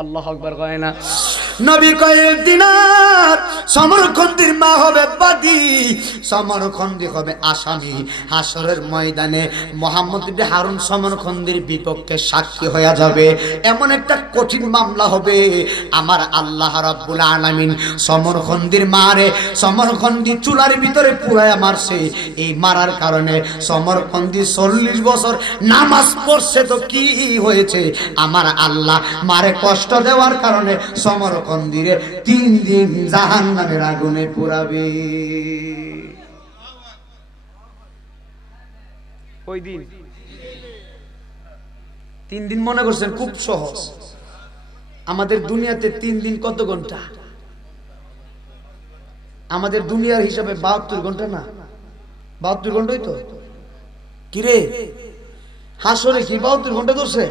আল্লাহু আকবার কয় না? নবী কয় দিনার সমরখন্দির মা হবে বাদী, সমরখন্দি হবে আসামি। হাসরের ময়দানে মুহাম্মদ ইবনে হারুন সমরখন্দির বিপক্ষে সাক্ষী হয়ে যাবে। এমন একটা কঠিন মামলা হবে, আমার আল্লাহ রাব্বুল আলামিন সমরখন্দির মারে, সমরখন্দি চুলার ভিতরে পুরায়া মারছে। এই মারার কারণে সমরখন্দি 40 বছর নামাজ পড়ছে, তো কি হয়েছে? আমার আল্লাহ মারে কষ্ট দেওয়ার কারণে সমরখন্দিরে 3 দিন জাহান্নামের আগুনে পোড়াবে। ওই দিন 3 দিন মনে করছেন খুব সহজ। আমাদের দুনিয়াতে 3 দিন কত ঘন্টা? আমাদের দুনিয়ার হিসাবে 72 ঘন্টা না? 72 ঘন্টাই তো। কিরে হাসরে কি 72 ঘন্টা ধরছে?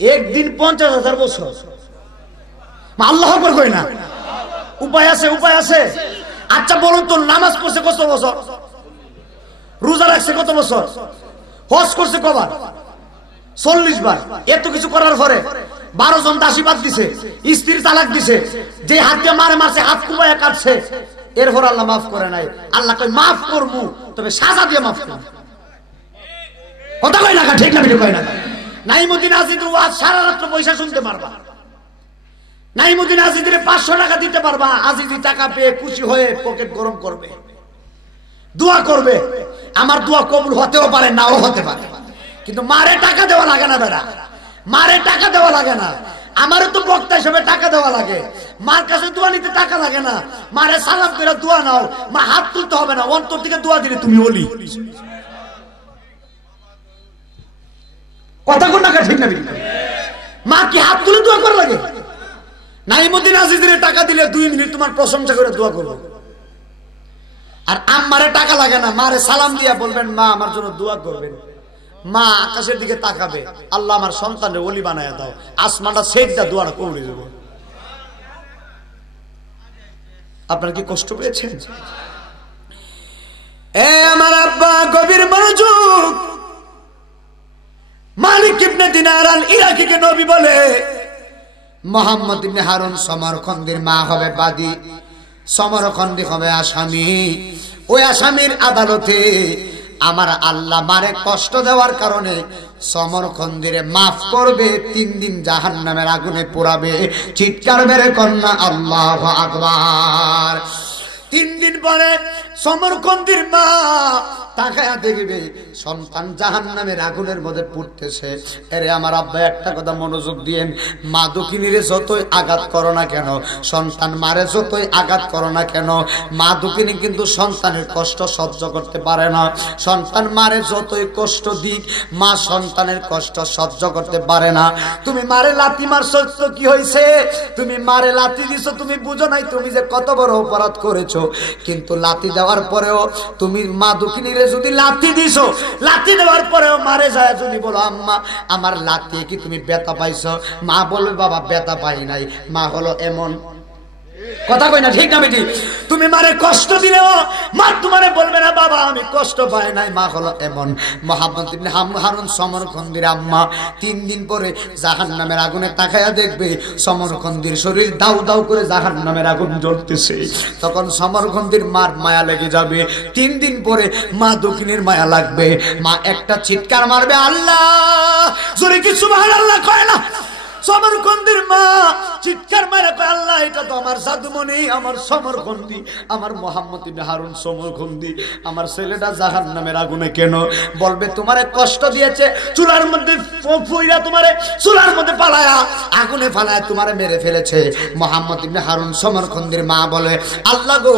একদিন 50,000 বছর। আল্লাহু আকবার কই না? উপায় আছে। আচ্ছা বলুন তো, নামাজ পড়ছে কত বছর? রোজা রাখছে কত বছর? হজ করছে কবার? 40 বার। এত কিছু করার পরে 12 জন দাসী বাদ দিছে, স্ত্রীর তালাক দিছে, যে হাত দিয়ে মারছে হাত কুবায়া কাটছে, এরপর আল্লাহ মাফ করে নাই। আল্লাহ কয় মাফ করবো, তবে সাজা দিয়ে মাফ করবো। কথা কয় না? ঠিক না? ভিডিও কয় না? নাইমুদ্দিন আজিদের ওয়াজ সারা রাত পয়সা শুনতে পারবা। নাইমুদ্দিন আজিদের 500 টাকা দিতে পারবা। আজিজি টাকা পেয়ে খুশি হয়ে পকেট গরম করবে, দোয়া করবে। আমার দোয়া কবুল হতেও পারে, নাও হতে পারে, কিন্তু মারে টাকা দেওয়া লাগে না বেড়া, মারে টাকা দেওয়া লাগে না। আমারও তো বক্তা হিসেবে টাকা দেওয়া লাগে, মার কাছে দোয়া নিতে টাকা লাগে না। মারে সালাম করে দোয়া নাও, মা হাত তুলতে হবে না, অন্তর থেকে দোয়া দিলে তুমি ওলি। কথা কোন না? ঠিক না? মা কি হাত তুলে দোয়া করা লাগে? নাইমুদ্দিন আজিজের টাকা দিলে 2 মিনিট তোমার প্রশংসা করে দোয়া করবো। আর আম্মারে টাকা লাগে না, মারে সালাম দিয়া বলবেন মা আমার জন্য দোয়া করবেন। মা আকাশের দিকে তাকাবে, আল্লাহ আমার সন্তানের ওলি বানায়া দাও, আসমানটা সেজদা দোয়াটা কবুল হয়ে যাবে। আপনারা কি কষ্ট পেয়েছেন? এ আমার আব্বা গভীর মনোযোগ। মালিক ইবনে দিনার আল ইরাকিকে নবী বলে, মুহাম্মদ ইবনে হারুন সমরকন্দির মা হবে বাদী, সমরকন্দি হবে আসামি। ওই আসামির আদালতে আমার আল্লাহ মারে কষ্ট দেওয়ার কারণে সমরকন্দিরে মাফ করবে, 3 দিন জাহান্নামের আগুনে পোড়াবে। চিৎকার মেরে কন্যা আল্লাহু আকবার। 3 দিন পরে সমরকন্দির মা তাকায়া দেখবে সন্তান জাহান্নামের আগুনের মধ্যে পুড়তেছে। আরে আমার আব্বা একটা কথা মনোযোগ দিয়েন, মা দুঃখিনীরে যতই আঘাত করো না কেন, সন্তান মারে যতই আঘাত করো না কেন, মা দুঃখিনী কিন্তু সন্তানের কষ্ট সহ্য করতে পারে না। সন্তান মারে যতই কষ্ট দিক, মা সন্তানের কষ্ট সহ্য করতে পারে না। তুমি মারে লাথি মারছো তো কি হয়েছে? তুমি মারে লাথি দিছো, তুমি বুঝো নাই তুমি যে কত বড় অপরাধ করেছো। কিন্তু লাথি দেওয়ার পরেও তুমি মা দুঃখিনীরে যদি লাথি দিছো, লাথি দেওয়ার পরেও মারে যায় যদি বলো আম্মা আমার লাথি কি তুমি ব্যথা পাইছো, মা বলবে বাবা ব্যথা পাই নাই। মা হলো এমন, কথা কই না ঠিক না বেটি? তুমি মারে কষ্ট দিলেও মা তোমারে বলবে না বাবা আমি কষ্ট পাই নাই। মা হলো এমন। মুহাম্মদ ইবনে হারুন সমরকন্দির আম্মা 3 দিন পরে জাহান্নামের আগুনে তাকায়া দেখবে সমরকন্দির শরীর দাউ দাউ করে জাহান্নামের আগুন জ্বলতেছে। তখন সমরকন্দির মার মায়া লেগে যাবে। 3 দিন পরে মা দক্ষিণের মায়া লাগবে। মা একটা চিৎকার মারবে, আল্লাহ জোরে কি সুবহানাল্লাহ কয় না? সমরকন্দির মা চিৎকার মারে কয় আল্লাহ এটা তো আমার জাদুমণি, আমার সমরকন্দি, আমার মুহাম্মদ ইবনে হারুন সমরকন্দি, আমার ছেলেটা জাহান্নামের আগুনে কেন? বলবে তোমারে কষ্ট দিয়েছে, চুলার মধ্যে ফুইরা তোমারে চুলার মধ্যে পালায়া আগুনে ফালায়া তোমারে মেরে ফেলেছে। মুহাম্মদ ইবনে হারুন সমরকন্দির মা বলে আল্লাহ গো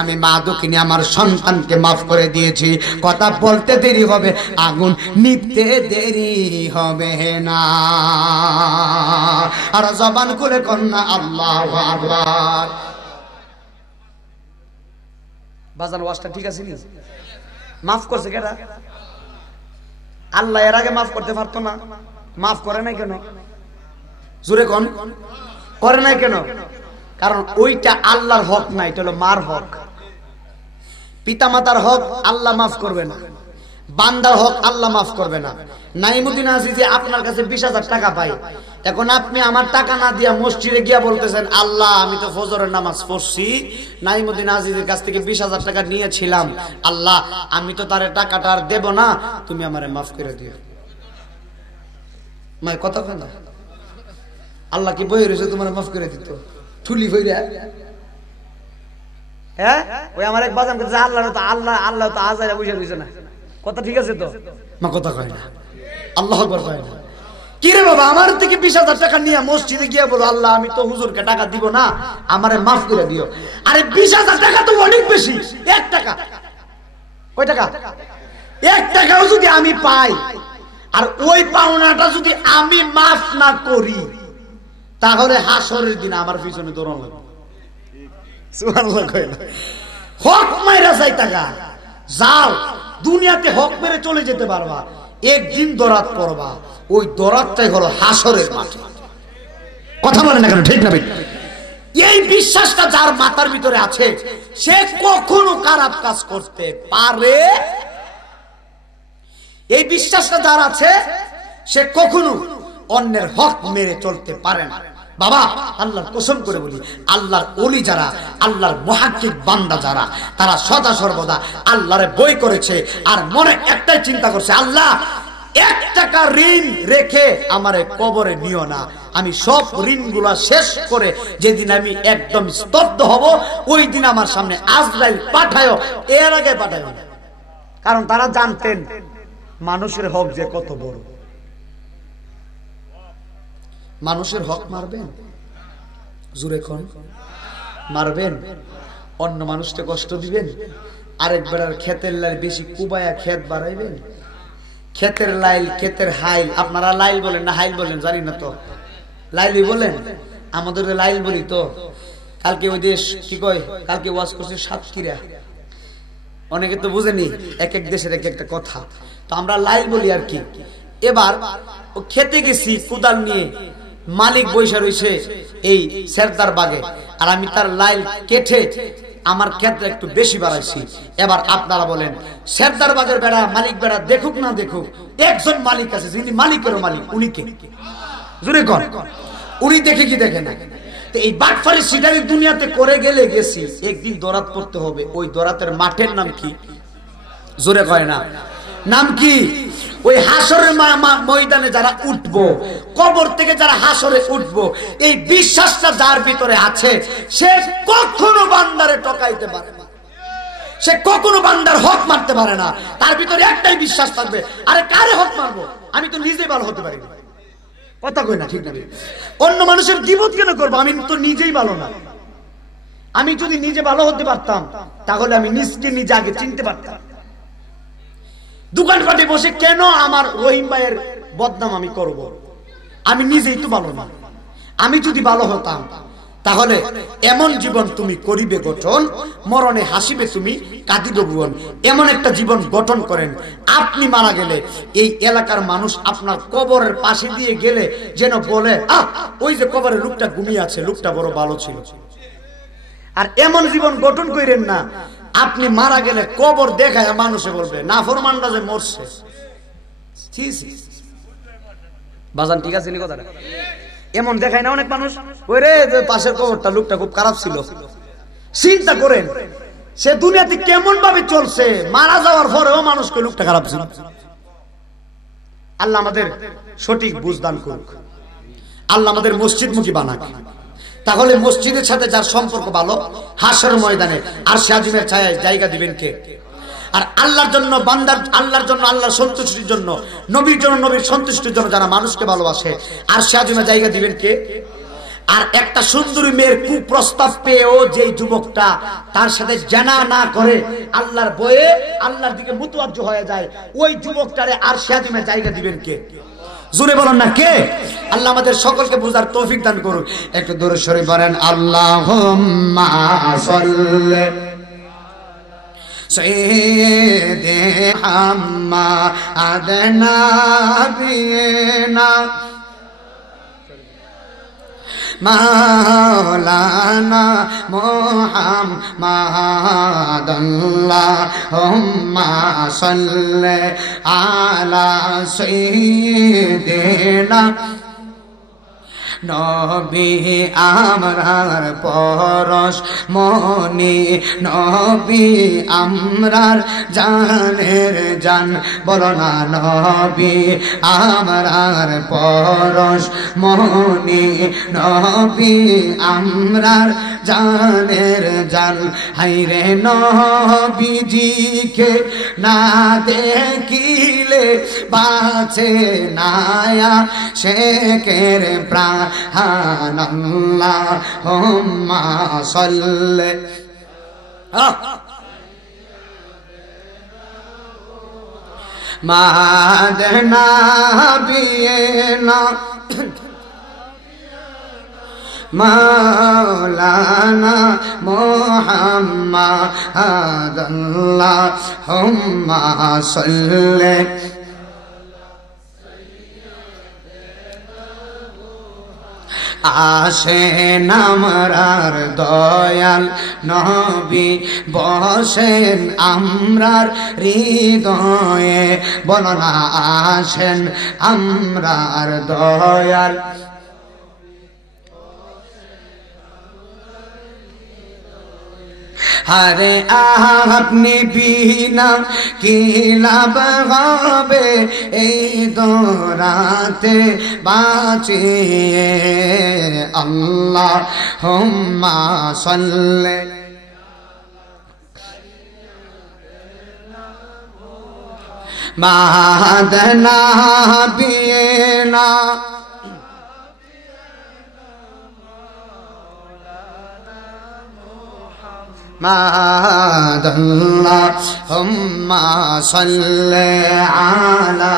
আমি মা দক্ষিণে আমার সন্তানকে মাফ করে দিয়েছি। কথা বলতে দেরি হবে, আগুন নিভতে দেরি হবে না। আর জবান খুলে কন্যা আল্লাহু আকবার। বাজান ওয়াজটা ঠিক আছে নি? মাফ করছে কেডা? আল্লাহ এর আগে মাফ করতে পারতো না? মাফ করে নাই কেন? জোরে কোন করে নাই কেন? কারণ ওইটা আল্লাহর হক না, এটা হলো মার হক। পিতামাতার হক আল্লাহ মাফ করবে না, বান্দার হক আল্লাহ মাফ করবে না। নাইমুদ্দিন আজিজি আপনার কাছে 20,000 টাকা পাই, এখন আপনি আমার টাকা না দিয়া মসজিদে গিয়া বলতেছেন আল্লাহ আমি তো ফজরের নামাজ পড়ছি, নাইমুদ্দিন আজিজের কাছ থেকে 20,000 টাকা নিয়েছিলাম, আল্লাহ আমি তো তার টাকাটা আর দেব না, তুমি আমারে মাফ করে দিও। মাই কথা কেন? আল্লাহ কি বই রয়েছে তোমার মাফ করে দিত? ঠুলি বইরা হ্যাঁ ওই আমার এক বাজান কাছে আল্লাহ তো আল্লাহ আল্লাহ তো আজাইরা বসে রয়েছে না। কথা ঠিক আছে তো? মা কথা কয় না, আল্লাহ আকবার কয় না। কি রে বাবা আমার থেকে 20,000 টাকা নিয়ে মসজিদে গিয়ে বলো আল্লাহ আমি তো হুজুরকে টাকা দিব না, আমারে মাফ করে দিও। আরে 20,000 টাকা তো অনেক বেশি। 1 টাকা, কয় টাকা? 1 টাকাও যদি আমি পাই আর ওই পাওনাটা যদি আমি মাফ না করি তাহলে হাসরের দিন আমার পিছনে দৌড়ানো লাগবে। সুবহানাল্লাহ কয় না? হক মাইরা যাই টাকা যাও, দুনিয়াতে হক মেরে চলে যেতে পারবা, একদিন দরাত পড়বা, ওই দরাতটাই হলো হাসরের মাঠে। কথা বলেন না কেন? ঠিক না ভাই? এই বিশ্বাসটা যার মাথার ভিতরে আছে সে কখনো খারাপ কাজ করতে পারে, এই বিশ্বাসটা যার আছে সে কখনো অন্যের হক মেরে চলতে পারে না। বাবা আল্লাহর কসম করে বলি, আল্লাহর ওলি যারা, আল্লাহর মুহাক্কিক বান্দা যারা, তারা সদা সর্বদা আল্লাহরে বই করেছে আর মনে একটাই চিন্তা করছে আল্লাহ 1 টাকা ঋণ রেখে আমারে কবরে নিও না, আমি সব ঋণগুলা শেষ করে যেদিন আমি একদম স্তব্ধ হব ওই দিন আমার সামনে আজরাইল পাঠায়ো, এর আগে পাঠায়ো না। কারণ তারা জানতেন মানুষের হক যে কত বড়। মানুষের হক মারবেন? জোরে কোন মারবেন? অন্য মানুষকে কষ্ট দিবেন? আরেকবার আর ক্ষেতের লাইল বেশি কুবায়া ক্ষেত বাড়াইবেন? ক্ষেতের লাইল, ক্ষেতের হাইল, আপনারা লাইল বলেন না হাইল বলেন জানি না তো, লাইলই বলেন, আমাদের লাইল বলি তো। কালকে ওই দেশ কি কয়, কালকে ওয়াজ করছে সাতক্ষীরা, অনেকে তো বুঝেনি, এক এক দেশের এক একটা কথা, তো আমরা লাইল বলি আর কি। এবার ও খেতে গেছি কোদাল নিয়ে, মালিক বৈশা রইছে এই সেরদার বাগে, আর আমি তার লাইল কেটে আমার ক্ষেত্রে একটু বেশি বাড়াইছি। এবার আপনারা বলেন, সেরদার বাগের বেড়া মালিক বেড়া দেখুক না দেখুক, একজন মালিক আছে যিনি মালিকেরও মালিক, উনি কে? জোরে কর, উনি দেখে কি দেখে না? তো এই বাটফারি সিটারি দুনিয়াতে করে গেলে গেছি, একদিন দরাত পড়তে হবে। ওই দরাতের মাঠের নাম কি? জোরে কয় না, নাম কি? ওই হাসরের ময়দানে যারা উঠবো, কবর থেকে যারা হাসরে উঠবো, এই বিশ্বাসটা যার ভিতরে আছে, সে কখনো বান্দারে টকাইতে পারে না, সে কখনো বান্দার হক মারতে পারে না। তার ভিতরে একটাই বিশ্বাস থাকবে, আরে কারে হক মারবো, আমি তো নিজেই ভালো হতে পারি না। কথা কই না, ঠিক না? অন্য মানুষের গীবত কেন করবো? আমি তো নিজেই ভালো না। আমি যদি নিজে ভালো হতে পারতাম, তাহলে আমি নিজকে নিজে আগে চিনতে পারতাম। দোকানপাটে বসে কেন আমার রহিম ভাইয়ের বদনাম আমি করব? আমি নিজেই তো ভালো না। আমি যদি ভালো হতাম, তাহলে এমন জীবন তুমি করিবে গঠন, মরণে হাসিবে তুমি কাঁদিবে ভুবন। এমন একটা জীবন গঠন করেন, আপনি মারা গেলে এই এলাকার মানুষ আপনার কবরের পাশে দিয়ে গেলে যেন বলে, ওই যে কবরের লোকটা ঘুমিয়ে আছে, লোকটা বড় ভালো ছিল। আর এমন জীবন গঠন করেন না, আপনি মারা গেলে কবর দেখায় মানুষে বলবে নাফরমানরা যে মরছে। বাজান ঠিক আছে কথাটা? এমন দেখায় না অনেক মানুষ, ওই রে পাশের কবরটা লোকটা খুব খারাপ ছিল। চিন্তা করেন সে দুনিয়াতে কেমন ভাবে চলছে, মারা যাওয়ার পরেও মানুষকে লোকটা খারাপ ছিল। আল্লাহ আমাদের সঠিক বুঝদান করুক, আল্লাহ আমাদের মসজিদমুখী বানাক। তাহলে মসজিদের সাথে যার সম্পর্ক ভালো, হাসরের ময়দানে আরশে আজিমের ছায়ায় জায়গা দিবেন কে? আর আল্লাহর জন্য বান্দার, আল্লাহর জন্য, আল্লাহর সন্তুষ্টির জন্য, নবীর জন্য, নবীর সন্তুষ্টির জন্য যারা মানুষকে ভালোবাসে, আরশে আজিমের জায়গা দিবেন কে? আর একটা সুন্দরী মেয়ের কুপ্রস্তাব পেয়েও যে যুবকটা তার সাথে জানা না করে আল্লাহর বয়ে আল্লাহর দিকে মুতওয়াজ্জ হয়ে যায়, ওই যুবকটারে আরশে আজিমের জায়গা দিবেন কে? জোরে বলেন না কে? আল্লাহ আমাদের সকলকে বুঝার তৌফিক দান করুন। একটু দরুদ শরীফ পড়েন, আল্লাহুম্মা সাল্লি সাইয়্যিদিনা মুহাম্মাদিন নাবিয়িনা মাওলানা মুহাম্মাদ আল্লাহুম্মা সাল্লি আলা সাইয়্যিদিনা নবী আমরার পরশ মনি, নবী আমরার জানের জান, বলো না নবী আমরার পরশ মনি, নবী আমরার জানের জান। হাইরে নবীজিকে না দেখিলে বাঁচে নায়া শেখের প্রাণ, আল্লাহুম্মা সাল্লি মাদনা বিনা মাওলানা মুহাম্মাদ আল্লাহুম্মা সাল্লি আসেন আমরার দয়াল নবী, বসেন আমরার হৃদয়ে, বলো না আসেন আমরার দয়াল। আরে আপনি বিনা কি লাভ হবে এই দরাতে বাঁচিয়ে, আল্লাহুম্মা সাল্লি মাদনা বিনা মাদ আল্লাহুম্মা সাল্লি আলা।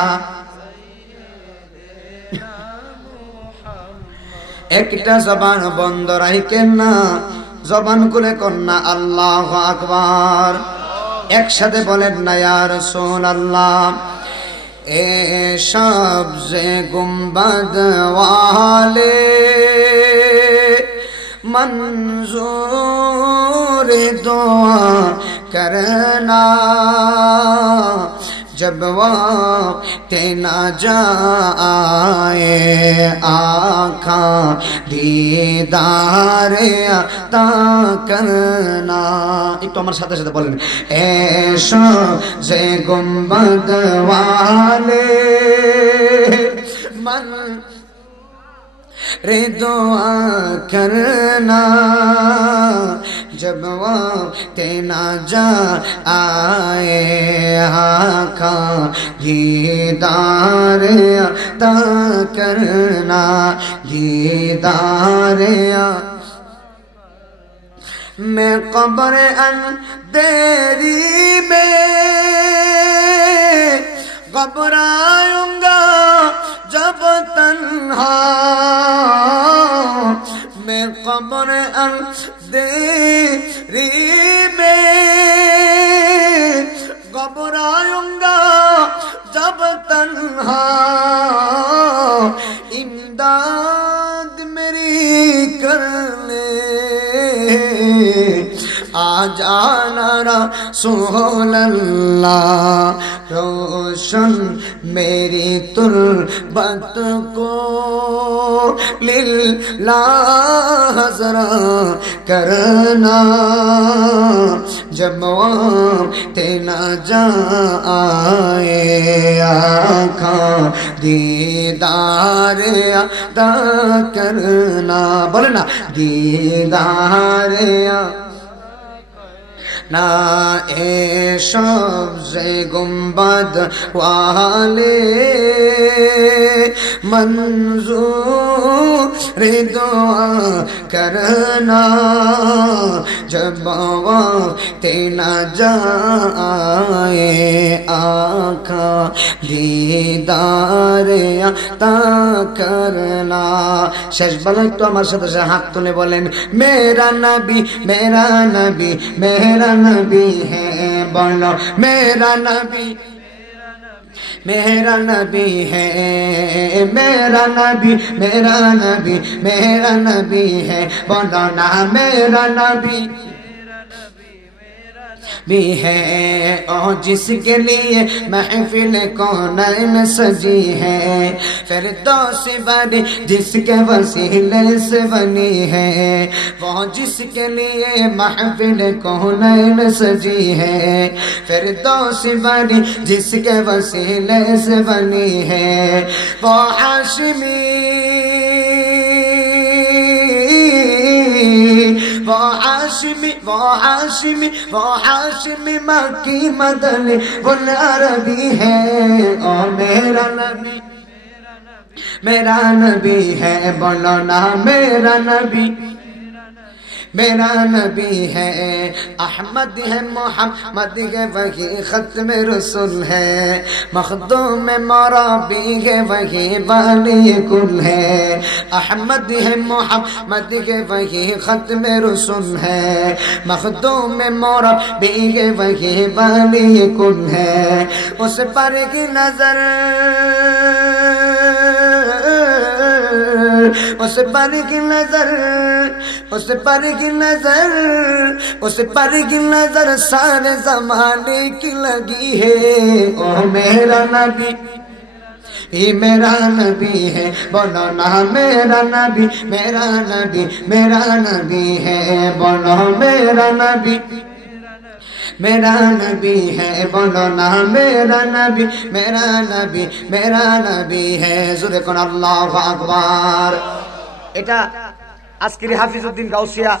একটা জবান বন্ধ রাখেন না, জবান খুলে কন্যা আল্লাহু আকবার। একসাথে বলেন না ইয়া রাসূলুল্লাহ। اے سبز گنبد والے منظور دعا کرنا جب وقت نجائے آقا دیدار عطا کرنا একটু আমার সাথে সাথে বলেন এ সবজ গুম্বদ والے من رے دعا کرنا جب وقت نجات آئے آقا دیدار عطا کرنا دیدار میں قبر اندھیری میں گھبراؤں گا جب تنہا میں قبر اندھیری میں گھبراؤں گا جب تنہا امداد میری کر لے آ جانا رسول اللہ روشن میری تربت کو للہ ذرا کرنا جب وقت نجات آئے آقا دیدار عطا کرنا بولنا دیدار نا اے سبز گنبد والے منظور دعا کرنا جب وقت نجات آئے آقا دیدار عطا کرنا শেষ বেলা একটু আমার সাথে হাত তুলে বলেন মেরা নবী মেরা নবী मेरा नबी है बोलो मेरा नबी मेरा नबी है मेरा नबी मेरा नबी मेरा नबी है बोलो ना मेरा नबी भी है और जिसके लिए महफिल कौनैन सजी है फिरदौस बनी जिसके वसीले से बनी है वो जिसके लिए महफिल कौनैन सजी है फिरदौस बनी जिसके वसीले से बनी है वो हाशिमी वो हाशिमी वो हाशिमी वो हाशिमी मक्की मदनी वो अरबी है ओ मेरा नबी है बोलो ना मेरा नबी मेरा नबी है अहमद है मोहम्मद है वही खत्म रसूल है मखदूम मोरबी है वही वाली कुल है अहमद है मोहम्मद है वही खत्म रसूल है मखदूम मोरबी है वही वाली कुल है उस पर की नजर उस पर की नजर उस पर की नजर उस पर की नजर सारे जमाने की लगी है ओ मेरा नबी ये मेरा नबी है बोलो ना मेरा नबी मेरा नबी मेरा नबी है बोलो मेरा नबी मेरा नबी है बोलो ना मेरा नबी मेरा नबी मेरा नबी है जुरे कोन अल्लाहु আকবার এটা আজকের হাফিজউদ্দিন গাউসিয়া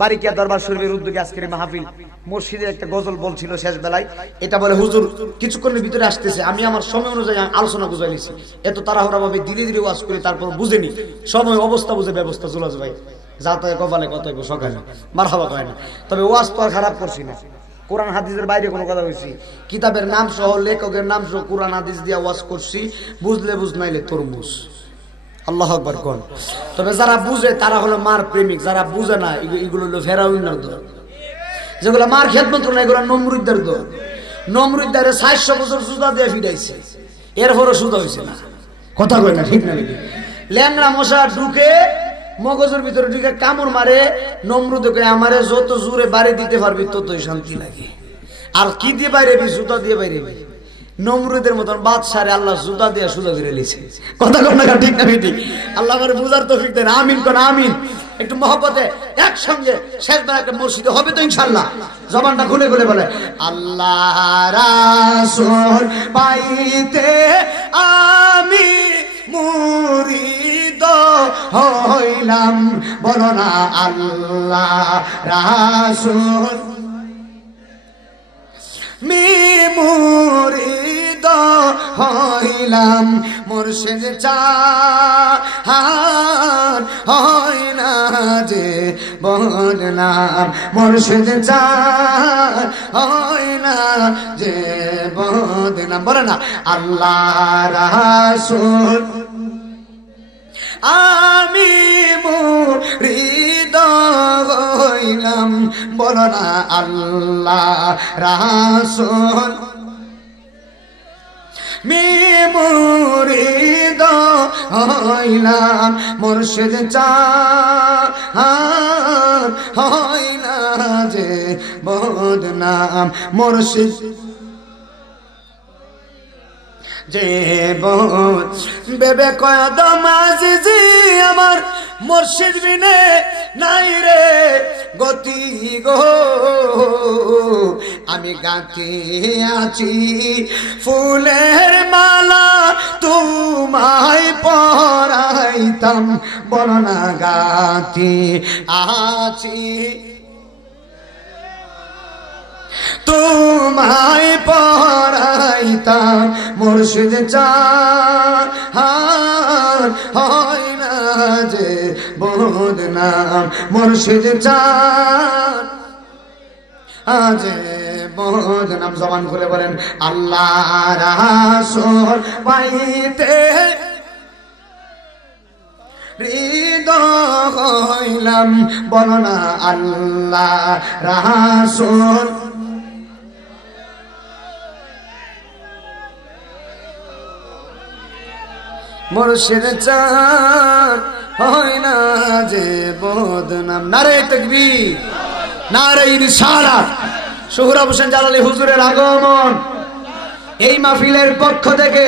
বারিকিয়া দরবার শরীফের উদ্যোগে আজকের মাহফিল মসজিদে একটা গজল বলছিল শেষ বেলায় এটা বলে হুজুর কিছুক্ষণের ভিতরে আসতেছে আমি আমার সময় অনুযায়ী আলোচনা বুঝাই নিছি এত তাড়াহুড়া ভাবে ধীরে ধীরে ওয়াজ করে তারপর বুঝেনি সময় অবস্থা বুঝে ব্যবস্থা চলে ভাই যাতে কপালে কত সকালে মারহাবা কয় না তবে ওয়াজ তো আর খারাপ করছি না কোরআন হাদিসের বাইরে কোনো কথা কইছি কিতাবের নাম সহ লেখকের নাম সহ কোরআন হাদিস দিয়া ওয়াজ করছি বুঝলে বুঝ নাইলে তরমুজ আল্লাহু আকবার কোন তবে যারা বুঝে তারা হলো মার প্রেমিক যারা বুঝে না এগুলো হলো ফেরাউনের দল যেগুলো মার খেদমত করে এগুলো নমরুদদের দল নমরুদদের 400 বছর সুজদা দিয়ে ফিরাইছে এরপরও সুদা হয়েছে না। কথা কয় না, ঠিক না? ল্যাংড়া মশা ঢুকে মগজের ভিতরে ঢুকে কামড় মারে, নমরুদে কয় আমারে যত জোরে বাড়ি দিতে পারবি ততই শান্তি লাগে। আর কি দিয়ে বাইরে জুতা দিয়ে বাইরে, নমরুদের মতন বাদশারে আল্লাহ জুতা দিয়ে সুদা করে লিছে। কথা কয় না, ঠিক না? ঠিক। আল্লাহ আমার বুঝার তৌফিক দেন। আমিন কোন আমিন। একটু মহব্বতে একসঙ্গে শেষবার একটা মসজিদে হবে তো ইনশাআল্লাহ। জবানটা খুলে খুলে বলে আল্লাহ রাসূল পাইতে আমি মুরিদ হইলাম। বলো না আল্লাহ রাসূল মুরিদ হইলাম। মুর্শিদ চাহার হয় না যে বদনাম, মুর্শিদ চাহার হয় না যে বদনাম। বলে না আল্লাহ রাসূল আমি মুরিদ হইলাম। বলো না আল্লাহ রাসূল মুরিদ হইলাম। মুর্শিদ চাহার হয় না যে বদনাম, মুর্শিদ যে বেবে কদম আজিজি আমার মুর্শিদ বিনে নাই রে গতি গো। আমি গাতে আছি ফুলের মালা তোমায় পরাইতাম। বলো না গাতে আছি তোমায় পরাইতাম। মুর্শিদ চাহার হয় না যে বদনাম, মুর্শিদ চাহার যে বদনাম। জবান খুলে বলেন আল্লাহ রাসূল পাইতে হৃদয় হইলাম। বলো না আল্লাহ রাসূল মুর্শিদ চাঁদ হয় না যে বদনাম। নারে তাকবীর, নারে রিসালাত। সোহরাব হোসেন জালালী হুজুরের আগমন এই মাহফিলের পক্ষ থেকে